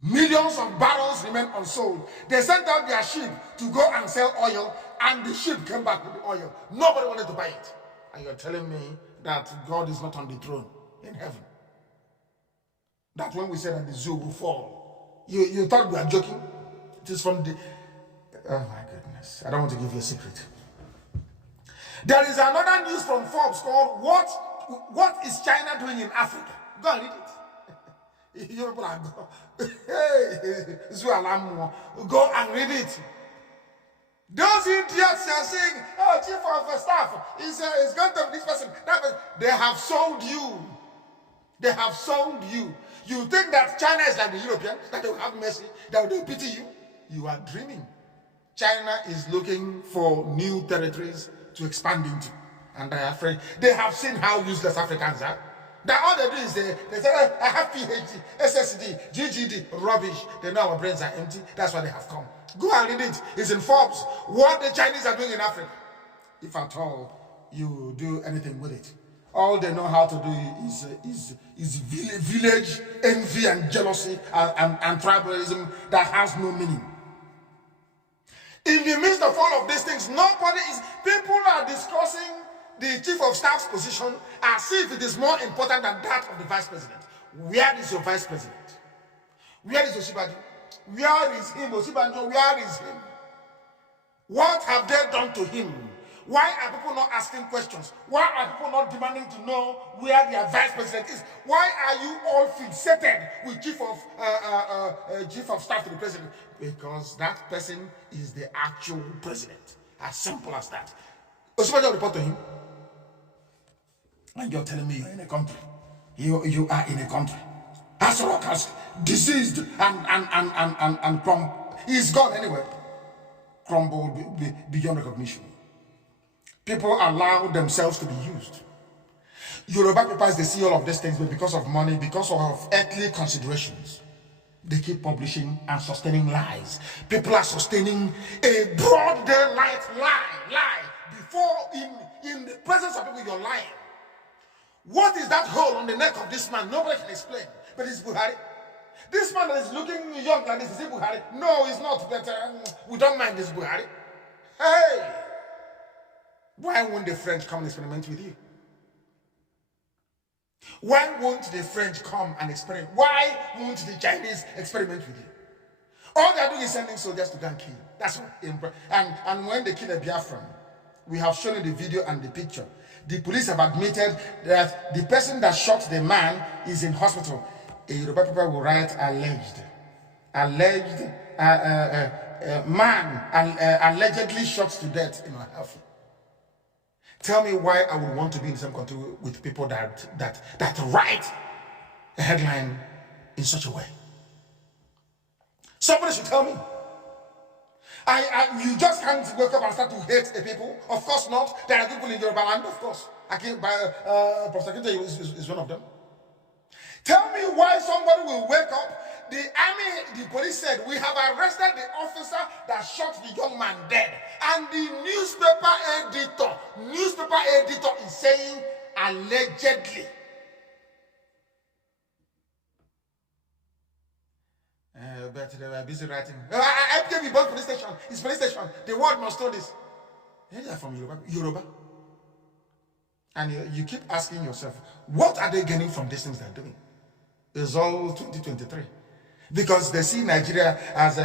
Millions of barrels remain unsold. They sent out their ship to go and sell oil, and the ship came back with the oil. Nobody wanted to buy it. And you're telling me that God is not on the throne in heaven. That when we said that the zoo will fall, you thought we were joking? It is from the... Oh my goodness. I don't want to give you a secret. There is another news from Forbes called What is China doing in Africa? Go and read it. You people are go and read it. Those idiots are saying, oh, chief of staff is going to this person, that person. They have sold you. They have sold you. You think that China is like the Europeans, that they will have mercy, that they will pity you? You are dreaming. China is looking for new territories to expand into. And they are afraid. They have seen how useless Africans are. That all they do is they say, oh, I have PhD, SSD, GGD, rubbish. They know our brains are empty. That's why they have come. Go and read it. It's in Forbes. What the Chinese are doing in Africa. If at all you do anything with it. All they know how to do is village envy and jealousy and tribalism that has no meaning. In the midst of all of these things, people are discussing the chief of staff's position as if it is more important than that of the vice president. Where is your vice president? Where is Oshibaji? Where is him? Osibanjo, where is him? What have they done to him? Why are people not asking questions? Why are people not demanding to know where their vice president is? Why are you all fixated with chief of staff to the president? Because that person is the actual president. As simple as that. Osinbajo report to him. And you're telling me you're in a country. You are in a country. As Rock has diseased and he's gone anyway. Crumbled beyond recognition. People allow themselves to be used. Yoruba papers, they see all of these things, but because of money, because of earthly considerations, they keep publishing and sustaining lies. People are sustaining a broad daylight lie. Before, in the presence of people, you're lying. What is that hole on the neck of this man? Nobody can explain. But it's Buhari. This man that is looking young like this, is it Buhari? No, it's not. But we don't mind this Buhari. Hey! Why won't the French come and experiment with you? Why won't the French come and experiment? Why won't the Chinese experiment with you? All they are doing is sending soldiers to go and kill. That's what. And when they kill a Biafran, we have shown in the video and the picture. The police have admitted that the person that shot the man is in hospital. A Yoruba people will write alleged. Alleged man allegedly shot to death in my house. Tell me why I would want to be in the same country with people that write a headline in such a way. Somebody should tell me. You just can't wake up and start to hate the people. Of course not. There are people in Yoruba land, of course. Professor Kinte is one of them. Tell me why somebody will wake up. The army, the police said, we have arrested the officer that shot the young man dead. And the newspaper editor is saying, allegedly. But they were busy writing. I gave you both police station. It's police station. The world must know this. They are from Yoruba. And you keep asking yourself, what are they gaining from these things they're doing? It's all 2023. Because they see Nigeria as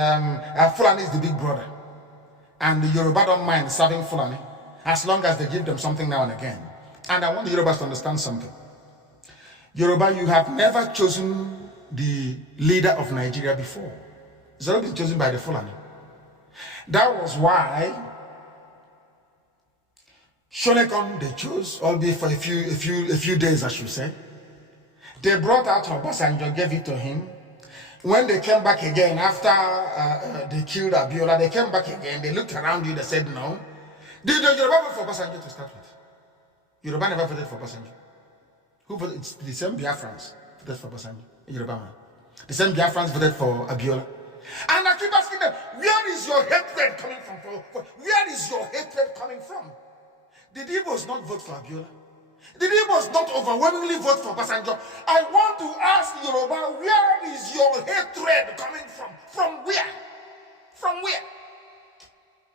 Fulani is the big brother. And the Yoruba don't mind serving Fulani as long as they give them something now and again. And I want the Yorubas to understand something. Yoruba, you have never chosen the leader of Nigeria before. It's already been chosen by the Fulani. That was why Shonekon they chose, albeit for a few days, I should say. They brought out Obasanjo, gave it to him. When they came back again, after they killed Abiola, they came back again, they looked around you, they said no. Did the Yoruba vote for Obasanjo to start with? Yoruba never voted for Obasanjo. Who voted? It's the same Biafrans voted for Obasanjo, Yoruba man. The same Biafrans voted for Abiola. And I keep asking them, where is your hatred coming from? Where is your hatred coming from? Did Igbos not vote for Abiola? Did Igbos not overwhelmingly vote for Obasanjo? I want to ask Yoruba, where is your hatred coming from? From where? From where?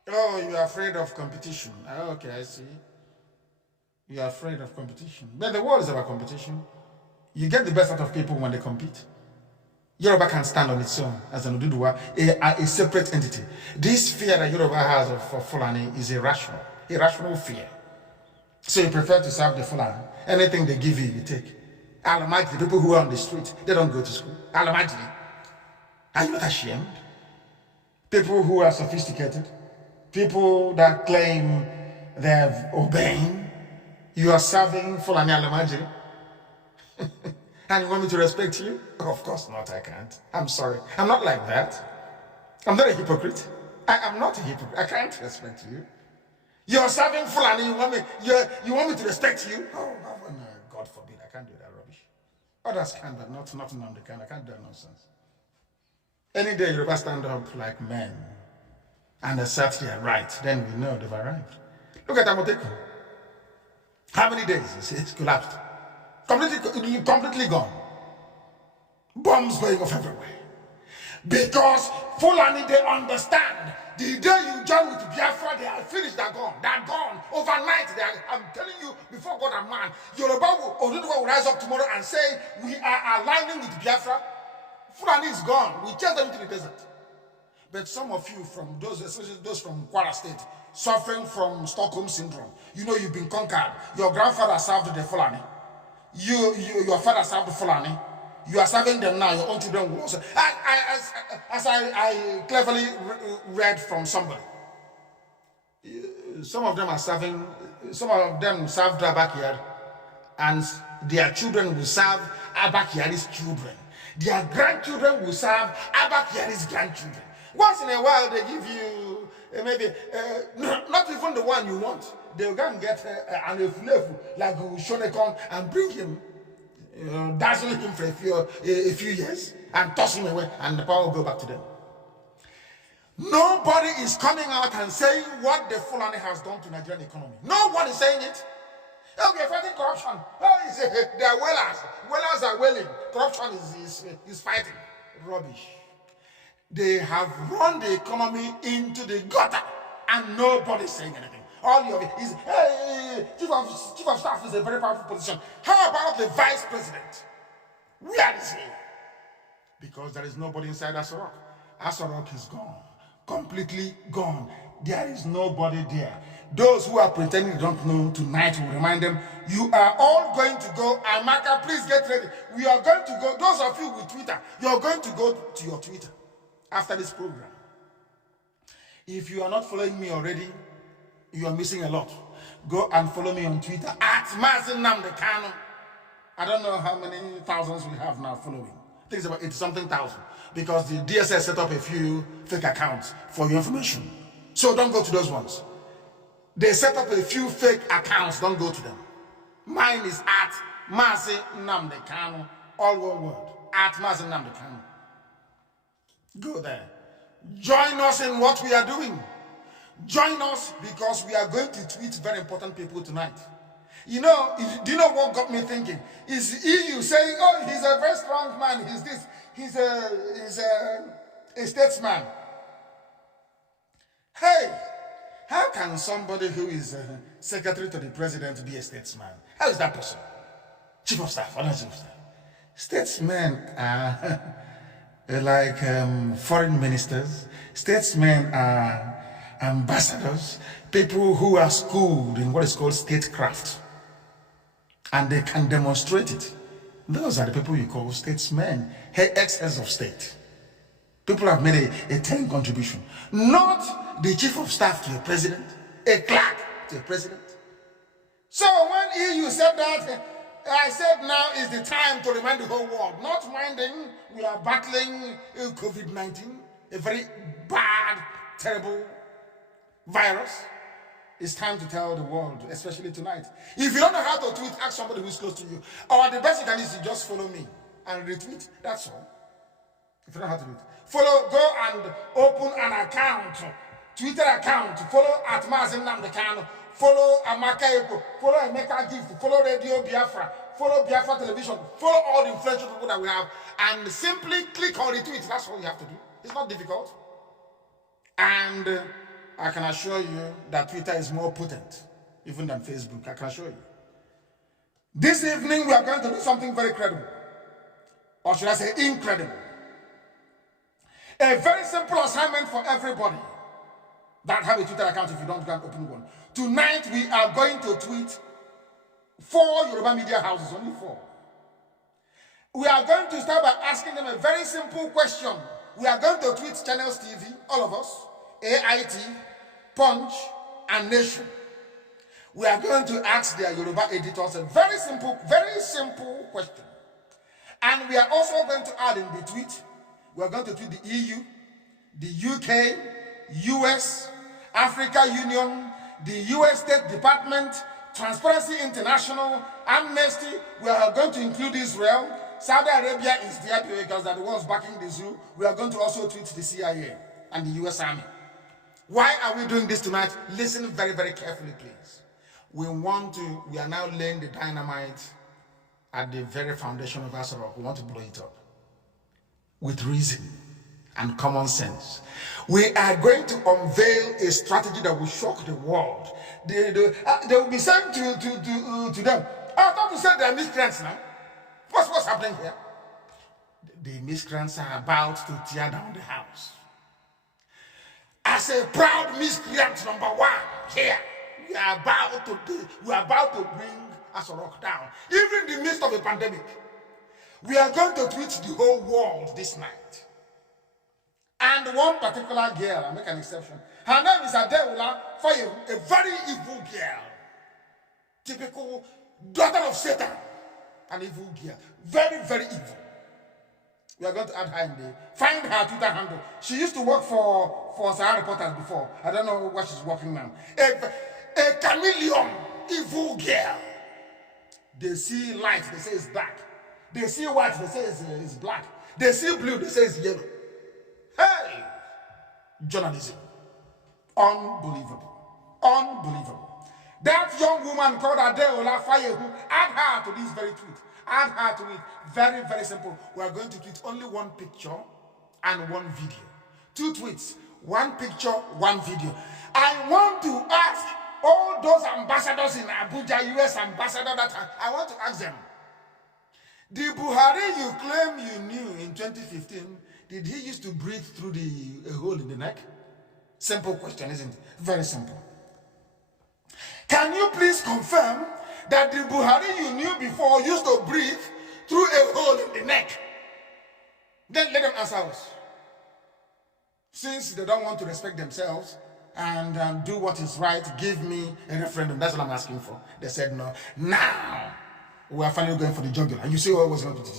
Oh, you are afraid of competition. Oh, okay, I see. You are afraid of competition. But the world is about competition. You get the best out of people when they compete. Yoruba can stand on its own as an Oduduwa, a separate entity. This fear that Yoruba has for Fulani is irrational fear. So you prefer to serve the Fulani. Anything they give you, you take. Alamajiri, the people who are on the street, they don't go to school. Alamajiri. Are you not ashamed? People who are sophisticated, people that claim they're obeying, you are serving Fulani Alamajiri. And you want me to respect you? Of course not, I can't. I'm sorry. I'm not like that. I'm not a hypocrite. I am not a hypocrite. I can't respect you. You're serving Fulani, you want me to respect you? Oh, no, God forbid, I can't do that rubbish. Others can, but not Nnamdi Kanu. I can't do that nonsense. Any day Yoruba stand up like men and assert their right, then we know they've arrived. Look at Amotekun. How many days? It's collapsed. Completely gone. Bombs going off everywhere. Because Fulani, they understand. The day you join with Biafra, they are finished, they're gone. They're gone. Overnight, I'm telling you, before God and man, Yoruba will rise up tomorrow and say, we are aligning with Biafra. Fulani is gone. We chase them into the desert. But some of you from those, especially those from Kwara State, suffering from Stockholm syndrome. You know you've been conquered. Your grandfather served the Fulani. Your father served the Fulani. You are serving them now. Your own children will also. As I cleverly read from somebody, some of them are serving. Some of them served Abakiyari, and their children will serve Abakiyari's children. Their grandchildren will serve Abakiyari's grandchildren. Once in a while, they give you maybe not even the one you want. They'll go and get an efulefu like Shonekon and bring him, dazzle him for a few years and toss him away, and the power will go back to them. Nobody is coming out and saying what the Fulani has done to Nigerian economy. No one is saying it. Okay, fighting corruption. Oh, they are whalers. Whalers are whaling. Corruption is fighting. Rubbish. They have run the economy into the gutter, and nobody's saying anything. All of it is, hey, chief of staff is a very powerful position. How about the vice president? Where is he? Because there is nobody inside Asorok. Asorok is gone. Completely gone. There is nobody there. Those who are pretending they don't know tonight will remind them, you are all going to go. Amaka, please get ready. We are going to go. Those of you with Twitter, you are going to go to your Twitter after this program. If you are not following me already, you are missing a lot. Go and follow me on Twitter at Mazi Nnamdi Kanu. I don't know how many thousands we have now following. I think it's about 80-something thousand, because the DSS set up a few fake accounts for your information. So don't go to those ones. They set up a few fake accounts, don't go to them. Mine is at Mazi Nnamdi Kanu, all one word, at Mazi Nnamdi Kanu. Go there. Join us in what we are doing. Join us, because we are going to tweet very important people tonight. You know, do you know what got me thinking? Is EU saying, oh, he's a very strong man, he's this, he's a statesman. Hey, how can somebody who is secretary to the president be a statesman? How is that possible? Chief of staff, what is chief of staff? Statesmen are like foreign ministers. Statesmen are ambassadors, people who are schooled in what is called statecraft, and they can demonstrate it. Those are the people you call statesmen, excess of state. People have made a 10 contribution, not the chief of staff to a president, a clerk to a president. So when EU said that, I said now is the time to remind the whole world, not minding we are battling COVID-19, a very bad, terrible virus. It's time to tell the world, especially tonight. If you don't know how to tweet, ask somebody who's close to you. Or the best you can do is to just follow me and retweet. That's all. If you don't know how to do it. Follow, go and open an account, Twitter account. Follow at Mazi Nnamdi Kanu. Follow Amaka Eko. Follow Emeka Gift. Follow Radio Biafra. Follow Biafra Television. Follow all the influential people that we have. And simply click on retweet. That's all you have to do. It's not difficult. And I can assure you that Twitter is more potent even than Facebook. I can assure you. This evening we are going to do something very credible. Or should I say incredible. A very simple assignment for everybody that have a Twitter account if you don't go and open one. Tonight we are going to tweet 4 Yoruba media houses, only 4. We are going to start by asking them a very simple question. We are going to tweet Channels TV, all of us, AIT, Punch, and Nation. We are going to ask their Yoruba editors a very simple question. And we are also going to add in the tweet, we are going to tweet the EU, the UK, US, Africa Union, the US State Department, Transparency International, Amnesty. We are going to include Israel. Saudi Arabia is there because they're the ones backing the zoo. We are going to also tweet the CIA and the US Army. Why are we doing this tonight? Listen very, very carefully, please. We are now laying the dynamite at the very foundation of Asorok. We want to blow it up with reason and common sense. We are going to unveil a strategy that will shock the world. They will be saying to them, I thought you said they are miscreants now. What's happening here? The miscreants are about to tear down the house. as a proud miscreant number one here, we are about to bring us a rock down, even in the midst of a pandemic. We are going to tweet the whole world this night. And one particular girl, I'll make an exception. Her name is Adeola Fayehu, a very evil girl. Typical daughter of Satan. An evil girl. Very, very evil. We are going to add her in there. Find her Twitter handle. She used to work for Sahara Reporters before. I don't know what she's working now. A chameleon, evil girl. They see light, they say it's dark. They see white, they say it's black. They see blue, they say it's yellow. Hey! Journalism. Unbelievable. Unbelievable. That young woman called Adeola Fayehu, add her to this very tweet. Add her to it. Very, very simple. We are going to tweet only one picture and one video. 2 tweets. 1 picture, 1 video. I want to ask all those ambassadors in Abuja, US ambassador, I want to ask them. The Buhari you claim you knew in 2015, did he used to breathe through a hole in the neck? Simple question, isn't it? Very simple. Can you please confirm that the Buhari you knew before used to breathe through a hole in the neck? Then let them answer us. Since they don't want to respect themselves and do what is right, give me a referendum. That's what I'm asking for. They said no. Now, we are finally going for the jugular. And you see what was going to do.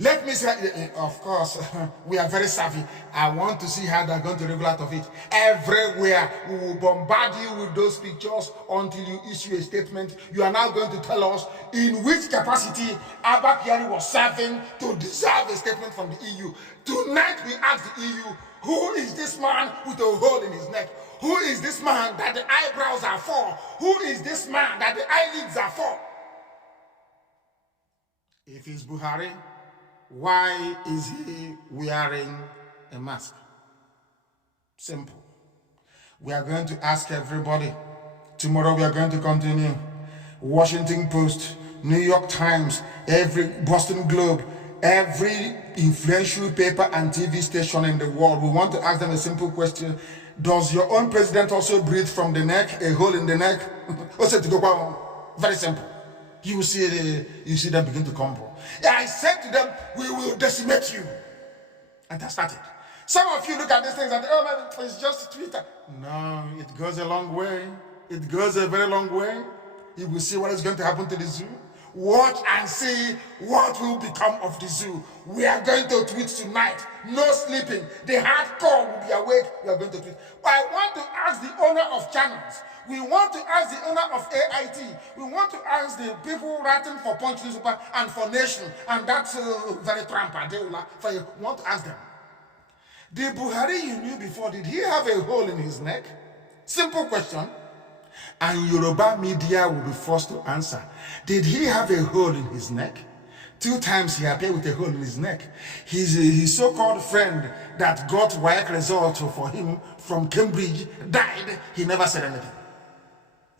Let me say, of course, we are very savvy. I want to see how they're going to wriggle out of it. Everywhere, we will bombard you with those pictures until you issue a statement. You are now going to tell us in which capacity Abba Kyari was serving to deserve a statement from the EU. Tonight, we ask the EU, who is this man with a hole in his neck? Who is this man that the eyebrows are for? Who is this man that the eyelids are for? If it's Buhari, why is he wearing a mask? Simple. We are going to ask everybody. Tomorrow we are going to continue. Washington Post, New York Times, every Boston Globe, every influential paper and TV station in the world. We want to ask them a simple question. Does your own president also breathe from the neck, a hole in the neck? Very simple. You see them begin to crumble. I said to them, we will decimate you. And that started. Some of you look at these things and oh man, it's just Twitter. No, it goes a long way. It goes a very long way. You will see what is going to happen to the zoo. Watch and see what will become of the zoo. We are going to tweet tonight. No sleeping. The hardcore will be awake. We are going to tweet. I want to ask the owner of channels. We want to ask the owner of AIT. We want to ask the people writing for Punch Newspaper and for Nation. And that's very trampa. We want to ask them. The Buhari you knew before, did he have a hole in his neck? Simple question. And Yoruba media will be forced to answer. Did he have a hole in his neck? 2 times he appeared with a hole in his neck. His so-called friend that got WAEC results for him from Cambridge died. He never said anything.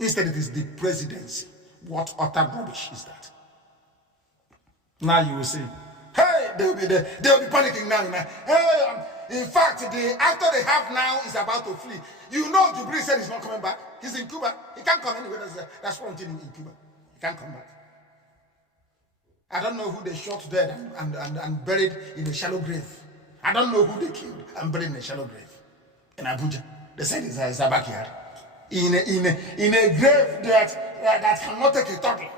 Instead, it is the presidency. What utter rubbish is that? Now you will see. Hey, they will be panicking now. Hey, in fact, the actor they have now is about to flee. You know, Jubilee said he's not coming back. He's in Cuba. He can't come anywhere. That's one thing in Cuba. He can't come back. I don't know who they shot dead and buried in a shallow grave. I don't know who they killed and buried in a shallow grave in Abuja. They said it's a backyard. In a grave that cannot take a toddler.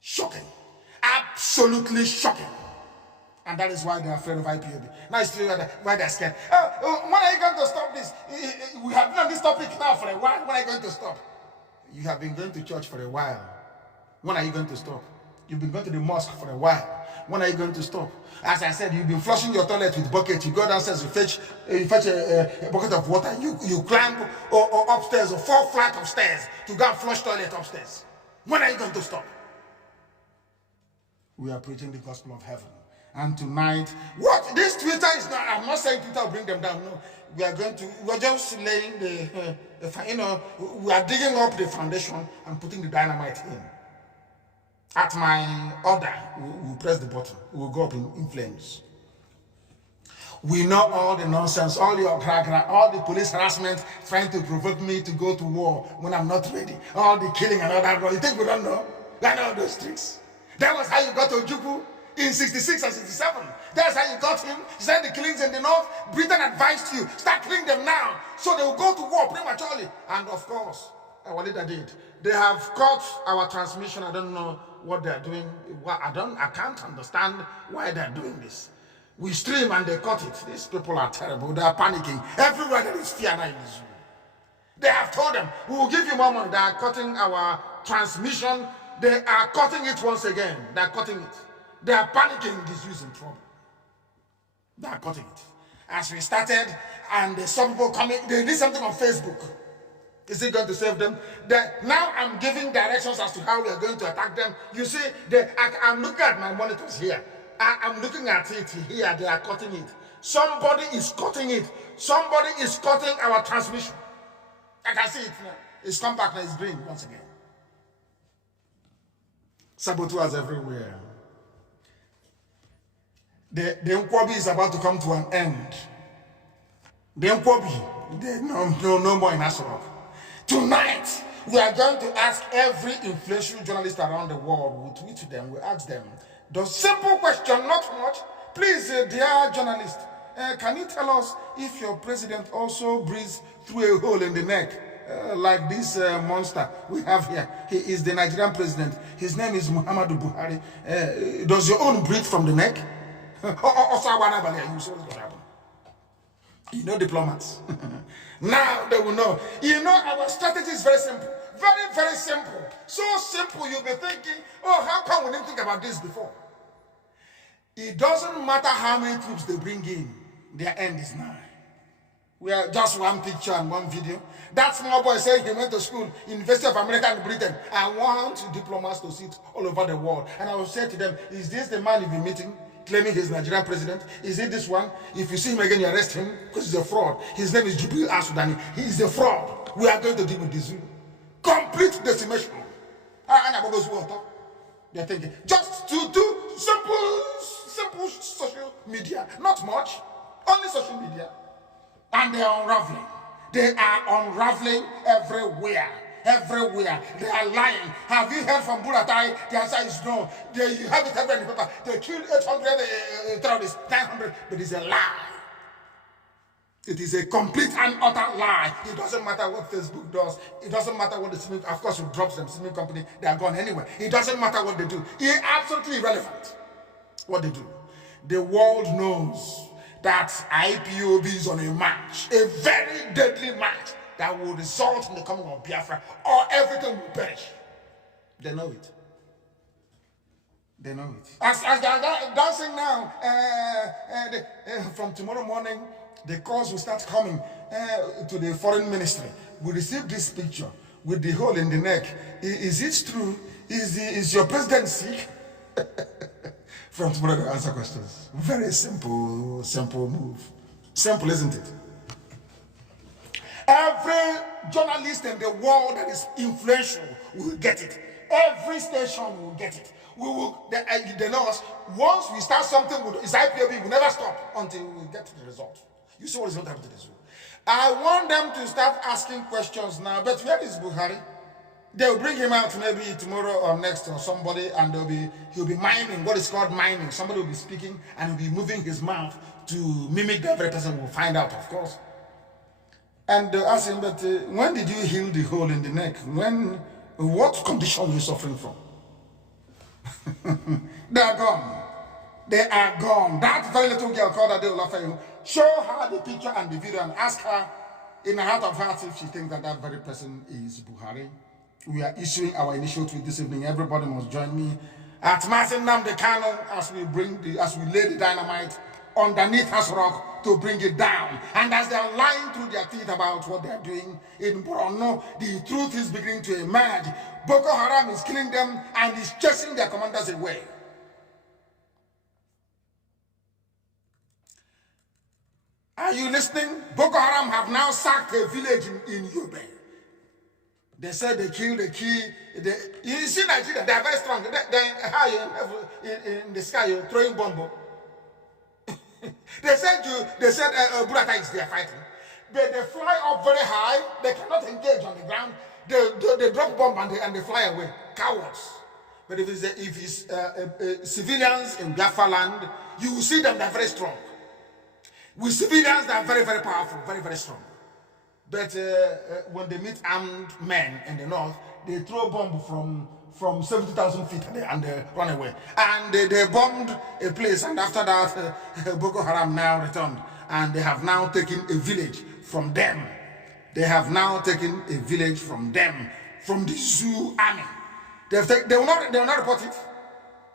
Shocking. Absolutely shocking. And that is why they're afraid of IPOB. Now it's clear why they're scared. When are you going to stop this? We have been on this topic now for a while. When are you going to stop? You have been going to church for a while. When are you going to stop? You've been going to the mosque for a while. When are you going to stop? As I said, you've been flushing your toilet with bucket. You go downstairs, you fetch a bucket of water. You climb or upstairs or 4 flights of stairs to go and flush toilet upstairs. When are you going to stop? We are preaching the gospel of heaven. And tonight, what this Twitter is not, I'm not saying Twitter will bring them down. No, we're just laying we are digging up the foundation and putting the dynamite in. At my order, we'll press the button. It will go up in flames. We know all the nonsense, all your gra-gra, all the police harassment, trying to provoke me to go to war when I'm not ready. All the killing and all that. You think we don't know? I know those tricks. That was how you got Ojukwu in 66 and 67. That's how you got him. He said the killings in the north. Britain advised you, start killing them now, so they will go to war prematurely. And of course, our leader did. They have cut our transmission. I don't know what they're doing. I can't understand why they're doing this. We stream and they cut it. These people are terrible. They are panicking. Everywhere there is fear now in this room. They have told them, we will give you more money. They are cutting our transmission. They are cutting it once again. They are cutting it. They are panicking. This is in trouble. They are cutting it. As we started, and some people coming, they did something on Facebook. Is it going to save them? Now I'm giving directions as to how we are going to attack them. You see, I'm looking at my monitors here. I'm looking at it here. They are cutting it. Somebody is cutting it. Somebody is cutting our transmission. I can see it now. It's compact now. It's green once again. Saboteurs everywhere. The Nkwobi is about to come to an end. The Nkwobi, no more in Asarok. Tonight, we are going to ask every influential journalist around the world. We tweet to them. We ask them the simple question, not much. Please, dear journalist, can you tell us if your president also breathes through a hole in the neck, like this monster we have here? He is the Nigerian president. His name is Muhammadu Buhari. Does your own breathe from the neck? You know diplomats. Now they will know. You know, our strategy is very simple. Very, very simple. So simple, you'll be thinking, oh, how come we didn't think about this before? It doesn't matter how many troops they bring in, their end is nigh. We are just one picture and one video. That small boy said he went to school, University of America and Britain. I want diplomats to sit all over the world. And I will say to them, is this the man you've been meeting, claiming he's Nigerian president? Is it this one? If you see him again, you arrest him because he's a fraud. His name is Jubil Asudani. He is a fraud. We are going to deal with this. Complete decimation. They're thinking just to do simple social media, not much, only social media. And they are unraveling. They are unraveling everywhere. Everywhere. They are lying. Have you heard from Buratai? The answer is no. You have it everywhere in the paper. They killed 800 terrorists, 900, but it's a lie. It is a complete and utter lie. It doesn't matter what Facebook does. It doesn't matter what the streaming, of course, you drop them, streaming company, they are gone anyway. It doesn't matter what they do. It's absolutely irrelevant what they do. The world knows that IPOB is on a march, a very deadly march that will result in the coming of Biafra, or everything will perish. They know it. They know it. As they are dancing now, from tomorrow morning, the calls will start coming to the foreign ministry. We received this picture with the hole in the neck. Is it true? Is your president sick? From tomorrow to answer questions. Very simple move. Simple, isn't it? Every journalist in the world that is influential will get it. Every station will get it. We will. They know us. Once we start something with IPOB, we never stop until we get to the result. You see what is going to happen to this room. I want them to start asking questions now. But where is Buhari? They'll bring him out maybe tomorrow or next or somebody, and he'll be miming, what is called miming. Somebody will be speaking and he'll be moving his mouth to mimic the every person will find out, of course. And they'll ask him, but when did you heal the hole in the neck? What condition were you suffering from? They are gone. They are gone. That very little girl called Adeolafe, show her the picture and the video and ask her in the heart of hearts if she thinks that that very person is Buhari. We are issuing our initial tweet this evening. Everybody must join me at Mazi Nnamdi Kanu as we lay the dynamite underneath House Rock to bring it down. And as they are lying through their teeth about what they are doing in Borno, the truth is beginning to emerge. Boko Haram is killing them and is chasing their commanders away. Are you listening? Boko Haram have now sacked a village in Yobe. They said they killed the key. You see Nigeria, they are very strong. They high in the sky, you're throwing bomb. They said Burata is there fighting. They fly up very high. They cannot engage on the ground. They drop bomb and they fly away. Cowards. But if it's civilians in Biafra land, you will see them. They're very strong. With civilians, they are very, very powerful, very, very strong. But when they meet armed men in the north, they throw a bomb from 70,000 feet and they run away. And they bombed a place, and after that, Boko Haram now returned, and they have now taken a village from them. They have now taken a village from them, from the zoo army. They will not report it.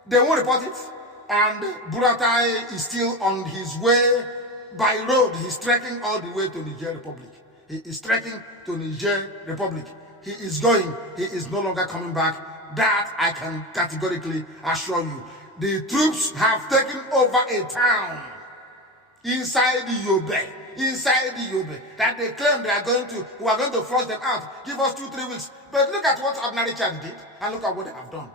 They won't report it. And Buratai is still on his way by road. He's trekking all the way to Niger Republic. He is trekking to Niger Republic. He is going. He is no longer coming back. That I can categorically assure you. The troops have taken over a town inside the Yobe. Inside the Yobe. That they claim we are going to flush them out. Give us 2-3 weeks. But look at what ordinary Chad did, and look at what they have done.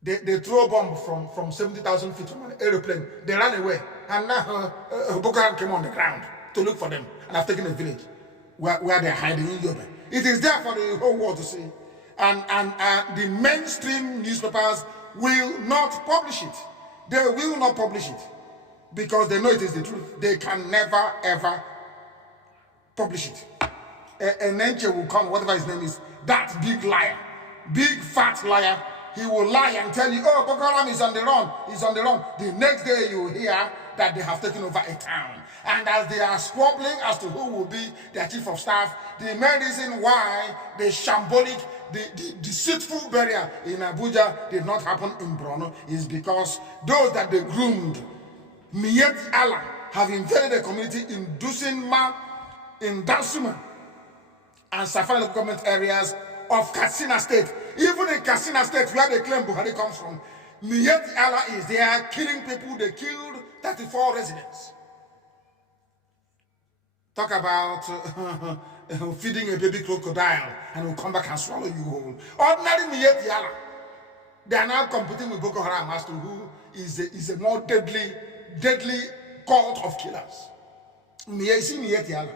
They throw a bomb from 70,000 feet from an aeroplane. They ran away. And now Boko Haram came on the ground to look for them and have taken a village where they're hiding in Yobe. It is there for the whole world to see. And the mainstream newspapers will not publish it. They will not publish it because they know it is the truth. They can never, ever publish it. An angel will come, whatever his name is, that big liar, big fat liar. He will lie and tell you, oh, Boko Haram is on the run. He's on the run. The next day you will hear that they have taken over a town. And as they are squabbling as to who will be their chief of staff, the main reason why the shambolic, the deceitful burial in Abuja did not happen in Borno is because those that they groomed, Miyetti Allah, have invaded the community in Dusinma, in Dansuma, and Safari local government areas of Katsina State. Even in Katsina State, where they claim Buhari comes from, Miyetti Allah is there killing people. They killed 34 residents. Talk about feeding a baby crocodile and will come back and swallow you whole. Ordinary Miyetti Allah. They are now competing with Boko Haram as to who is a more deadly cult of killers. Miyetti Allah.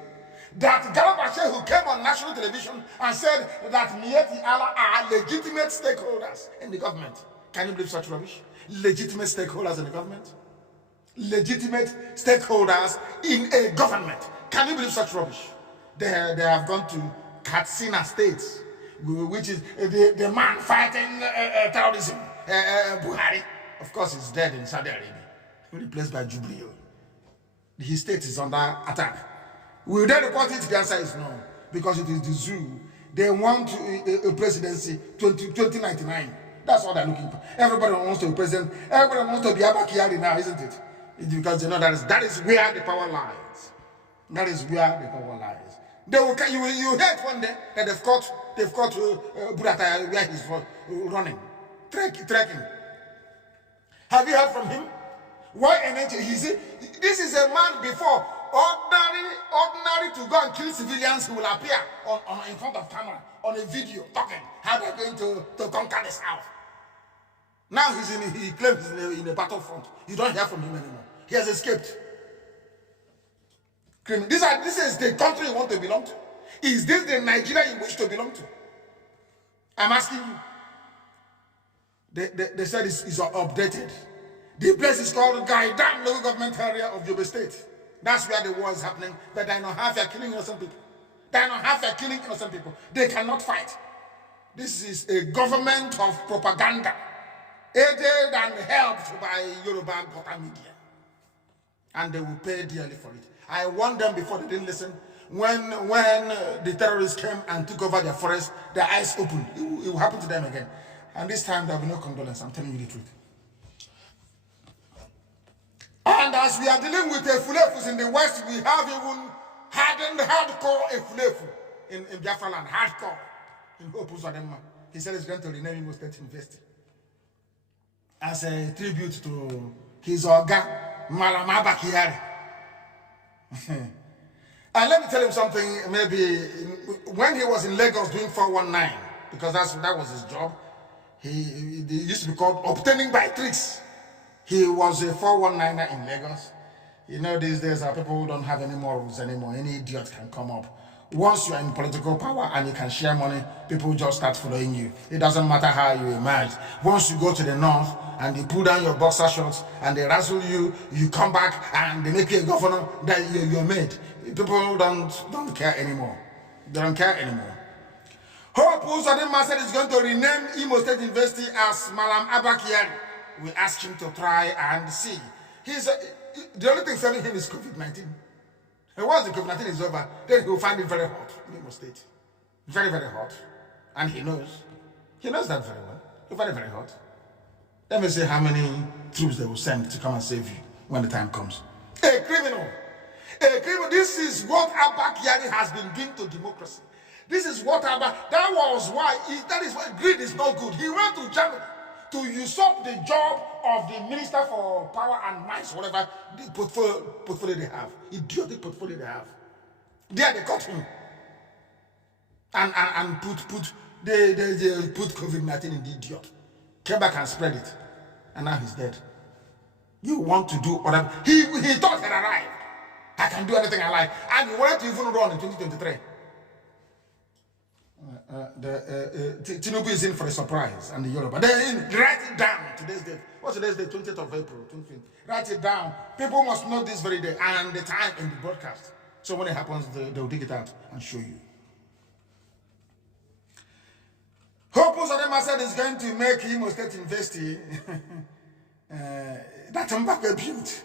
That Garabashe, who came on national television and said that Miyetti Allah are legitimate stakeholders in the government. Can you believe such rubbish? Legitimate stakeholders in the government? Legitimate stakeholders in a government. Can you believe such rubbish? They have gone to Katsina State, which is the man fighting terrorism, Buhari. Of course, he's dead in Saudi Arabia, replaced by Jubril. His state is under attack. Will they report it? The answer is no, because it is the zoo. They want a presidency 2099. That's what they're looking for. Everybody wants to be president. Everybody wants to be Abakari now, isn't it? It's because they know that is where the power lies. That is where the power lies. They will. You heard one day that they've caught Burata where he's running, trekking. Have you heard from him? Why an angel? This is a man before. Ordinary to go and kill civilians who will appear in front of camera on a video talking how they're going to conquer the South. Now he claims he's in a battlefront. You don't hear from him anymore. He has escaped. This is the country you want to belong to. Is this the Nigeria you wish to belong to? I'm asking you. They said it's updated. The place is called Gaidam local government area of Yobe State. That's where the war is happening. But they know half are killing innocent people. They cannot fight. This is a government of propaganda, aided and helped by Yoruba Gota media. And they will pay dearly for it. I warned them before, they didn't listen. When the terrorists came and took over their forest, their eyes opened. It will happen to them again. And this time there will be no condolence. I'm telling you the truth. And as we are dealing with Efulefus in the West, we have even hardened hardcore Efulefu in Biafra land, hardcore in Opuzadema. He said he's going to rename Imo State University as a tribute to his Oga Malamaba Kiari. And let me tell him something. Maybe when he was in Lagos doing 419, because that was his job, he used to be called obtaining by tricks. He was a 419er in Lagos. You know, these days people who don't have any morals anymore. Any idiot can come up. Once you are in political power and you can share money, people just start following you. It doesn't matter how you emerge. Once you go to the north and they pull down your boxer shorts and they wrestle you, you come back and they make you a governor, that you're made. People don't care anymore. They don't care anymore. Hope Uzodinma said is going to rename Imo State University as Malam Abba Kyari. We ask him to try and see. The only thing failing him is COVID-19. And once the COVID-19 is over, then he will find it very hot in Imo State. Very, very hot. And he knows. He knows that very well. Very, very hot. Let me see how many troops they will send to come and save you when the time comes. A criminal. A criminal. This is what Abba Kyari has been doing to democracy. This is what Abba. That was why. That is why greed is not good. He went to Germany to usurp the job of the Minister for Power and Mines, whatever the portfolio they have. Idiotic portfolio they have. There they caught him. And put COVID-19 in the idiot. Came back and spread it. And now he's dead. You want to do whatever. He thought he had arrived. I can do anything I like. And he wanted to even run in 2023. Tinubu is in for a surprise, and the Yoruba. Then write it down. Today's date. What's today's date? 20th of April, 2020. Write it down. People must know this very day and the time in the broadcast. So when it happens, they'll dig it out and show you. Hope Uzodinma said is going to make Imo State University that Mbappe built.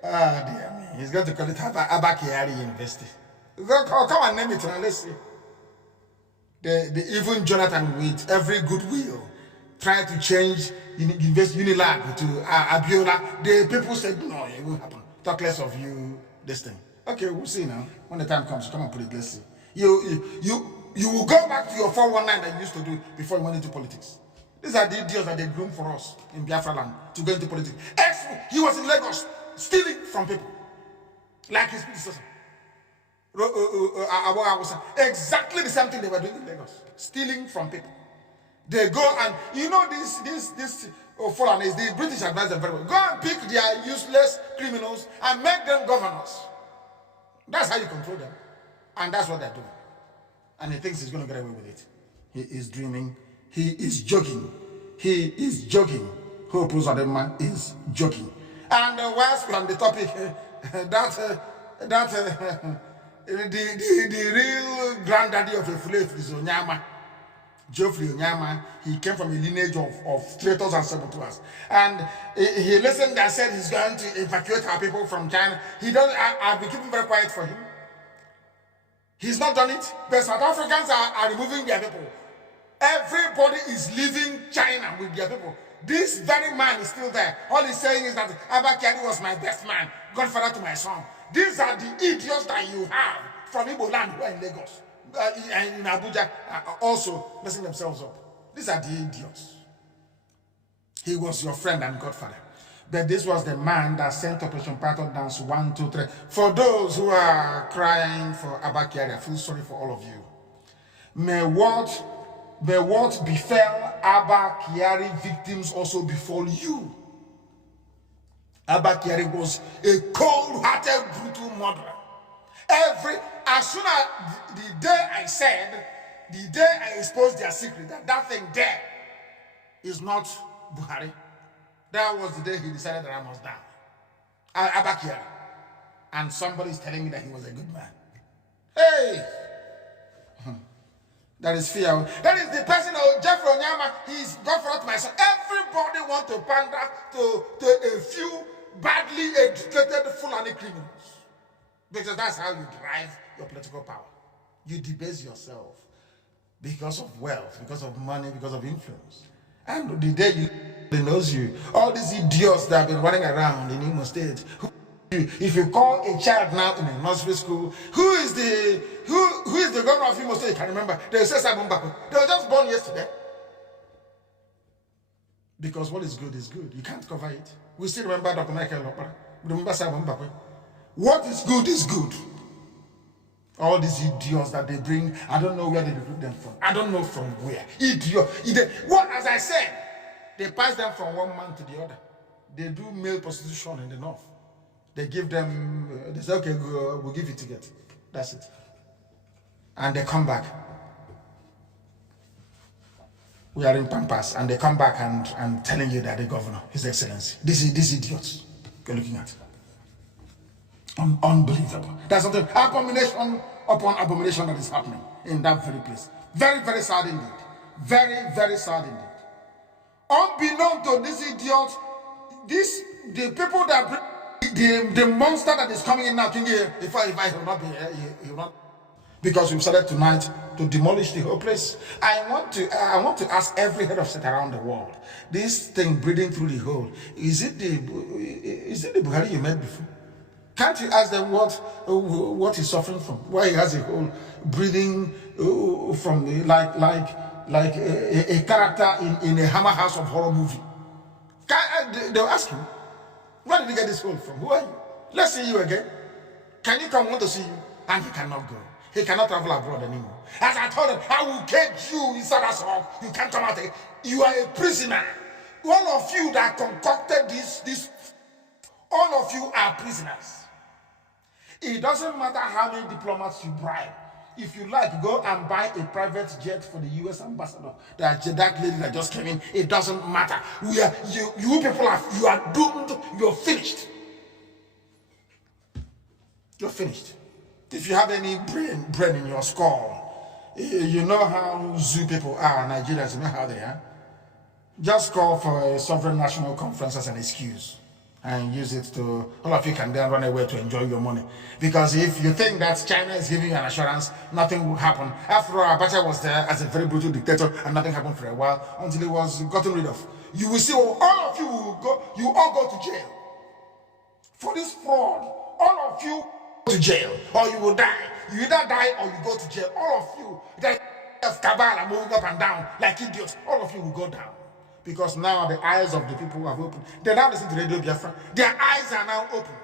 Dear me. He's going to call it Abba Kyari University. Come and name it now, let's see. Even Jonathan, with every goodwill, tried to change Unilag to Abiola. The people said, no, it won't happen. Talk less of you, this thing. Okay, we'll see now. When the time comes, come and put it, let's see. You will go back to your 419 that you used to do before you went into politics. These are the idiots that they groomed for us in Biafra land to go into politics. He was in Lagos, stealing from people, like his predecessor. Exactly the same thing they were doing in Lagos, stealing from people. They go and this Fulanis, the British advise them very well. Go and pick their useless criminals and make them governors. That's how you control them, and that's what they're doing. And he thinks he's going to get away with it. He is dreaming. He is joking. He is joking. Hope Uzodinma is joking. And whilst we're on the topic, the real granddaddy of a Fulef is Onyama, Geoffrey Onyama. He came from a lineage of traitors and saboteurs. And he listened and said he's going to evacuate our people from China. He doesn't. I've been keeping very quiet for him. He's not done it. The South Africans are removing their people. Everybody is leaving China with their people. This very man is still there. All he's saying is that Abba Kyari was my best man, godfather to my son. These are the idiots that you have from Igbo land who are in Lagos and in Abuja also messing themselves up. These are the idiots. He was your friend and godfather. But this was the man that sent Operation Python Dance 1, 2, 3. For those who are crying for Abba Kyari, I feel sorry for all of you. May what befell Abba Kyari victims also befall you. Abba Kyari was a cold-hearted, brutal murderer. As soon as the day I exposed their secret, that thing there is not Buhari, that was the day he decided that I must die. Abba Kyari. And somebody is telling me that he was a good man. Hey! That is fear. That is the person of Jeffrey Onyama. He's godfather to my son. Everybody wants to pander to a few badly educated Fulani criminals. Because that's how you drive your political power. You debase yourself because of wealth, because of money, because of influence. And the day he knows you, all these idiots that have been running around in Imo State, if you call a child now in a nursery school, who is the governor of Imo State? You can remember. They say Simon Bako. They were just born yesterday. Because what is good is good. You can't cover it. We still remember Dr. Michael Lopara. We remember Simon Bako. What is good is good. All these idiots that they bring, I don't know where they recruit them from. I don't know from where. Idiot. What, as I said, They pass them from one man to the other. They do male prostitution in the north. They give them, they say, okay, we'll give you a ticket. That's it. And they come back. We are in Pampas, and they come back and telling you that the governor, His Excellency, these idiots you're looking at. Unbelievable. There's something, abomination upon abomination that is happening in that very place. Very, very sad indeed. Very, very sad indeed. Unbeknown to these idiots, the people that bring the monster that is coming in now, thinking, if I will not be here, he will not. Because we've started tonight to demolish the whole place. I want to ask every head of state around the world, this thing breathing through the hole, is it the Buhari you met before? Can't you ask them what he's suffering from? Why he has a hole breathing from the, like a character in a Hammer House of Horror movie? They'll ask him, where did you get this hole from? Who are you? Let's see you again. Can you come? Want to see you? And he cannot go. He cannot travel abroad anymore. As I told him, I will get you inside us all. You can't come out again. You are a prisoner. All of you that concocted this, all of you are prisoners. It doesn't matter how many diplomats you bribe. If you like, go and buy a private jet for the U.S. ambassador. That lady that just came in. It doesn't matter. You people are doomed. You're finished. You're finished. If you have any brain in your skull, you know how zoo people are, Nigerians, you know how they are. Just call for a sovereign national conference as an excuse and use it to, all of you can then run away to enjoy your money. Because if you think that China is giving you an assurance, nothing will happen. After all, Abacha was there as a very brutal dictator and nothing happened for a while until he was gotten rid of. You will see all of you you all go to jail. For this fraud, all of you to jail, or you will die. You either die or you go to jail. All of you, that of cabal are moving up and down like idiots. All of you will go down. Because now the eyes of the people have opened. They now listen to Radio Biafra. Their eyes are now open.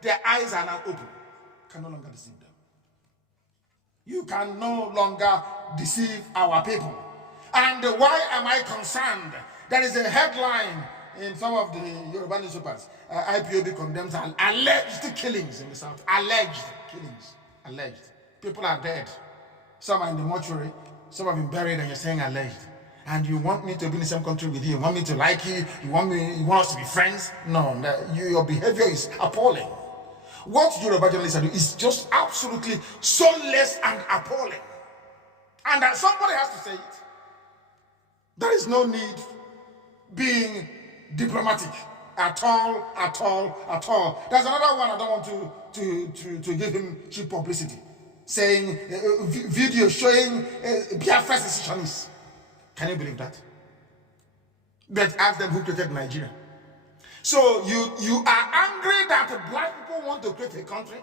Their eyes are now open. You can no longer deceive them. You can no longer deceive our people. And why am I concerned? There is a headline in some of the Yoruba newspapers. IPOB condemns alleged killings in the south. Alleged killings. Alleged. People are dead. Some are in the mortuary. Some have been buried, and you're saying alleged. And you want me to be in the same country with you? You want me to like you? You want us to be friends? No, your behavior is appalling. What Yoruba journalists are doing is just absolutely soulless and appalling. And that somebody has to say it. There is no need being diplomatic at all. There's another one I don't want to give him cheap publicity, saying video showing Biafra secessionists. Can you believe that? But ask them who created Nigeria. So you are angry that black people want to create a country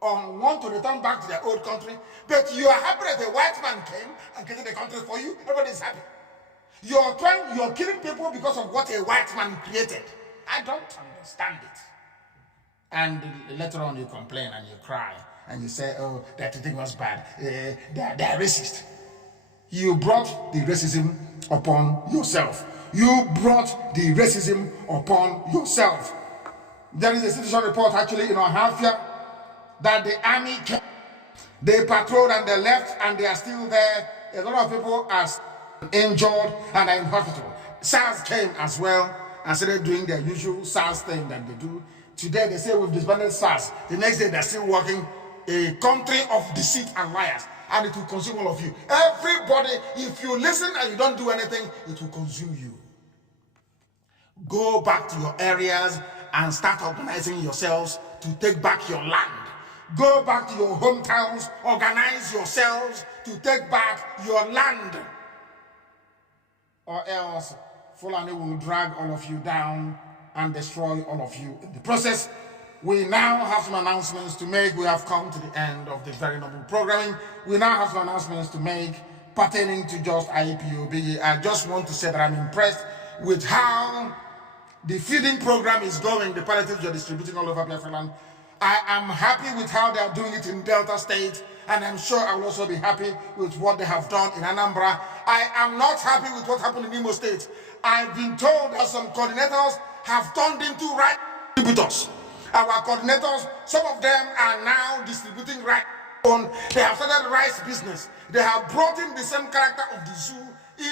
or want to return back to their old country, but you are happy that a white man came and created a country for you. Everybody is happy. You're killing people because of what a white man created. I don't understand it. And later on you complain and you cry and you say, oh, that thing was bad. They're racist. You brought the racism upon yourself. You brought the racism upon yourself. There is a citizen report actually in Ohafia that the army came, they patrolled and they left and they are still there. A lot of people are injured and are in hospital. SARS came as well and started doing their usual SARS thing that they do. Today they say we've disbanded SARS. The next day they're still working. A country of deceit and liars. And it will consume all of you. Everybody, if you listen and you don't do anything, it will consume you. Go back to your areas and start organizing yourselves to take back your land. Go back to your hometowns, organize yourselves to take back your land. Or else, Fulani will drag all of you down and destroy all of you in the process. We now have some announcements to make. We have come to the end of the very noble programming. We now have some announcements to make pertaining to just IPOB. I just want to say that I'm impressed with how the feeding program is going, the palliatives you're distributing all over Biafra land. I am happy with how they are doing it in Delta State, and I'm sure I will also be happy with what they have done in Anambra. I am not happy with what happened in Imo State. I've been told that some coordinators have turned into rice distributors. Our coordinators, some of them are now distributing rice. They have started rice business. They have brought in the same character of the zoo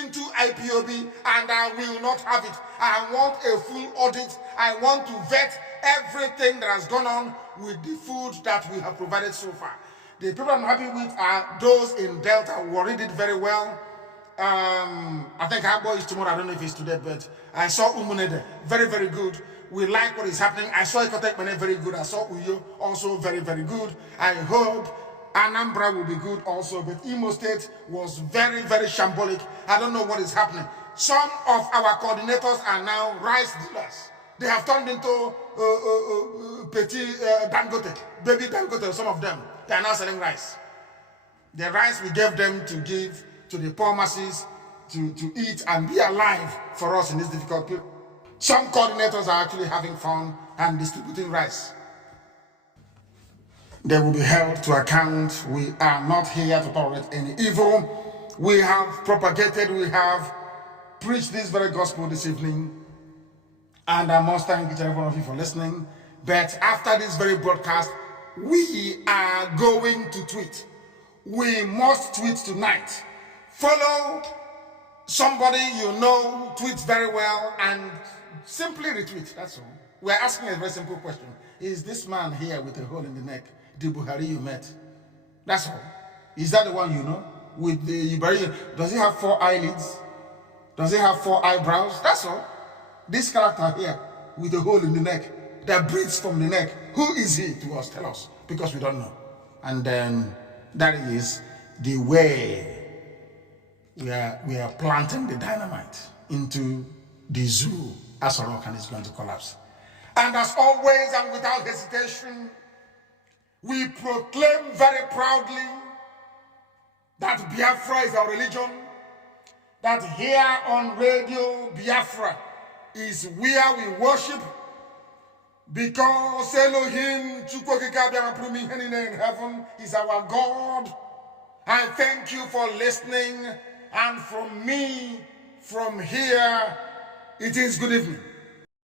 into IPOB, and I will not have it. I want a full audit. I want to vet everything that has gone on with the food that we have provided so far. The people I'm happy with are those in Delta who already did very well. I think Agbo is tomorrow. I don't know if it's today, but I saw Umunede, very, very good. We like what is happening. I saw Ikotek Mene, very good. I saw Uyo, also very, very good. I hope Anambra will be good also, but Imo State was very, very shambolic. I don't know what is happening. Some of our coordinators are now rice dealers. They have turned into petit Dangote, baby Dangote, some of them. They are now selling rice. The rice we gave them to give to the poor masses to eat and be alive for us in this difficult period. Some coordinators are actually having fun and distributing rice. They will be held to account. We are not here to tolerate any evil. We have propagated, we have preached this very gospel this evening. And I must thank each and every one of you for listening. But after this very broadcast, we are going to tweet. We must tweet tonight. Follow somebody you know, tweets very well, and simply retweet. That's all. We're asking a very simple question. Is this man here with a hole in the neck the Buhari you met? That's all. Is that the one you know? With the Buhari? Does he have 4 eyelids? Does he have 4 eyebrows? That's all. This character here with a hole in the neck that breathes from the neck, who is he to us? Tell us, because we don't know. And then that is the way we are planting the dynamite into the zoo as a rock, and it's going to collapse. And as always and without hesitation, we proclaim very proudly that Biafra is our religion, that here on Radio Biafra is where we worship, because Elohim in heaven is our God. I thank you for listening, and from me, from here, it is good evening.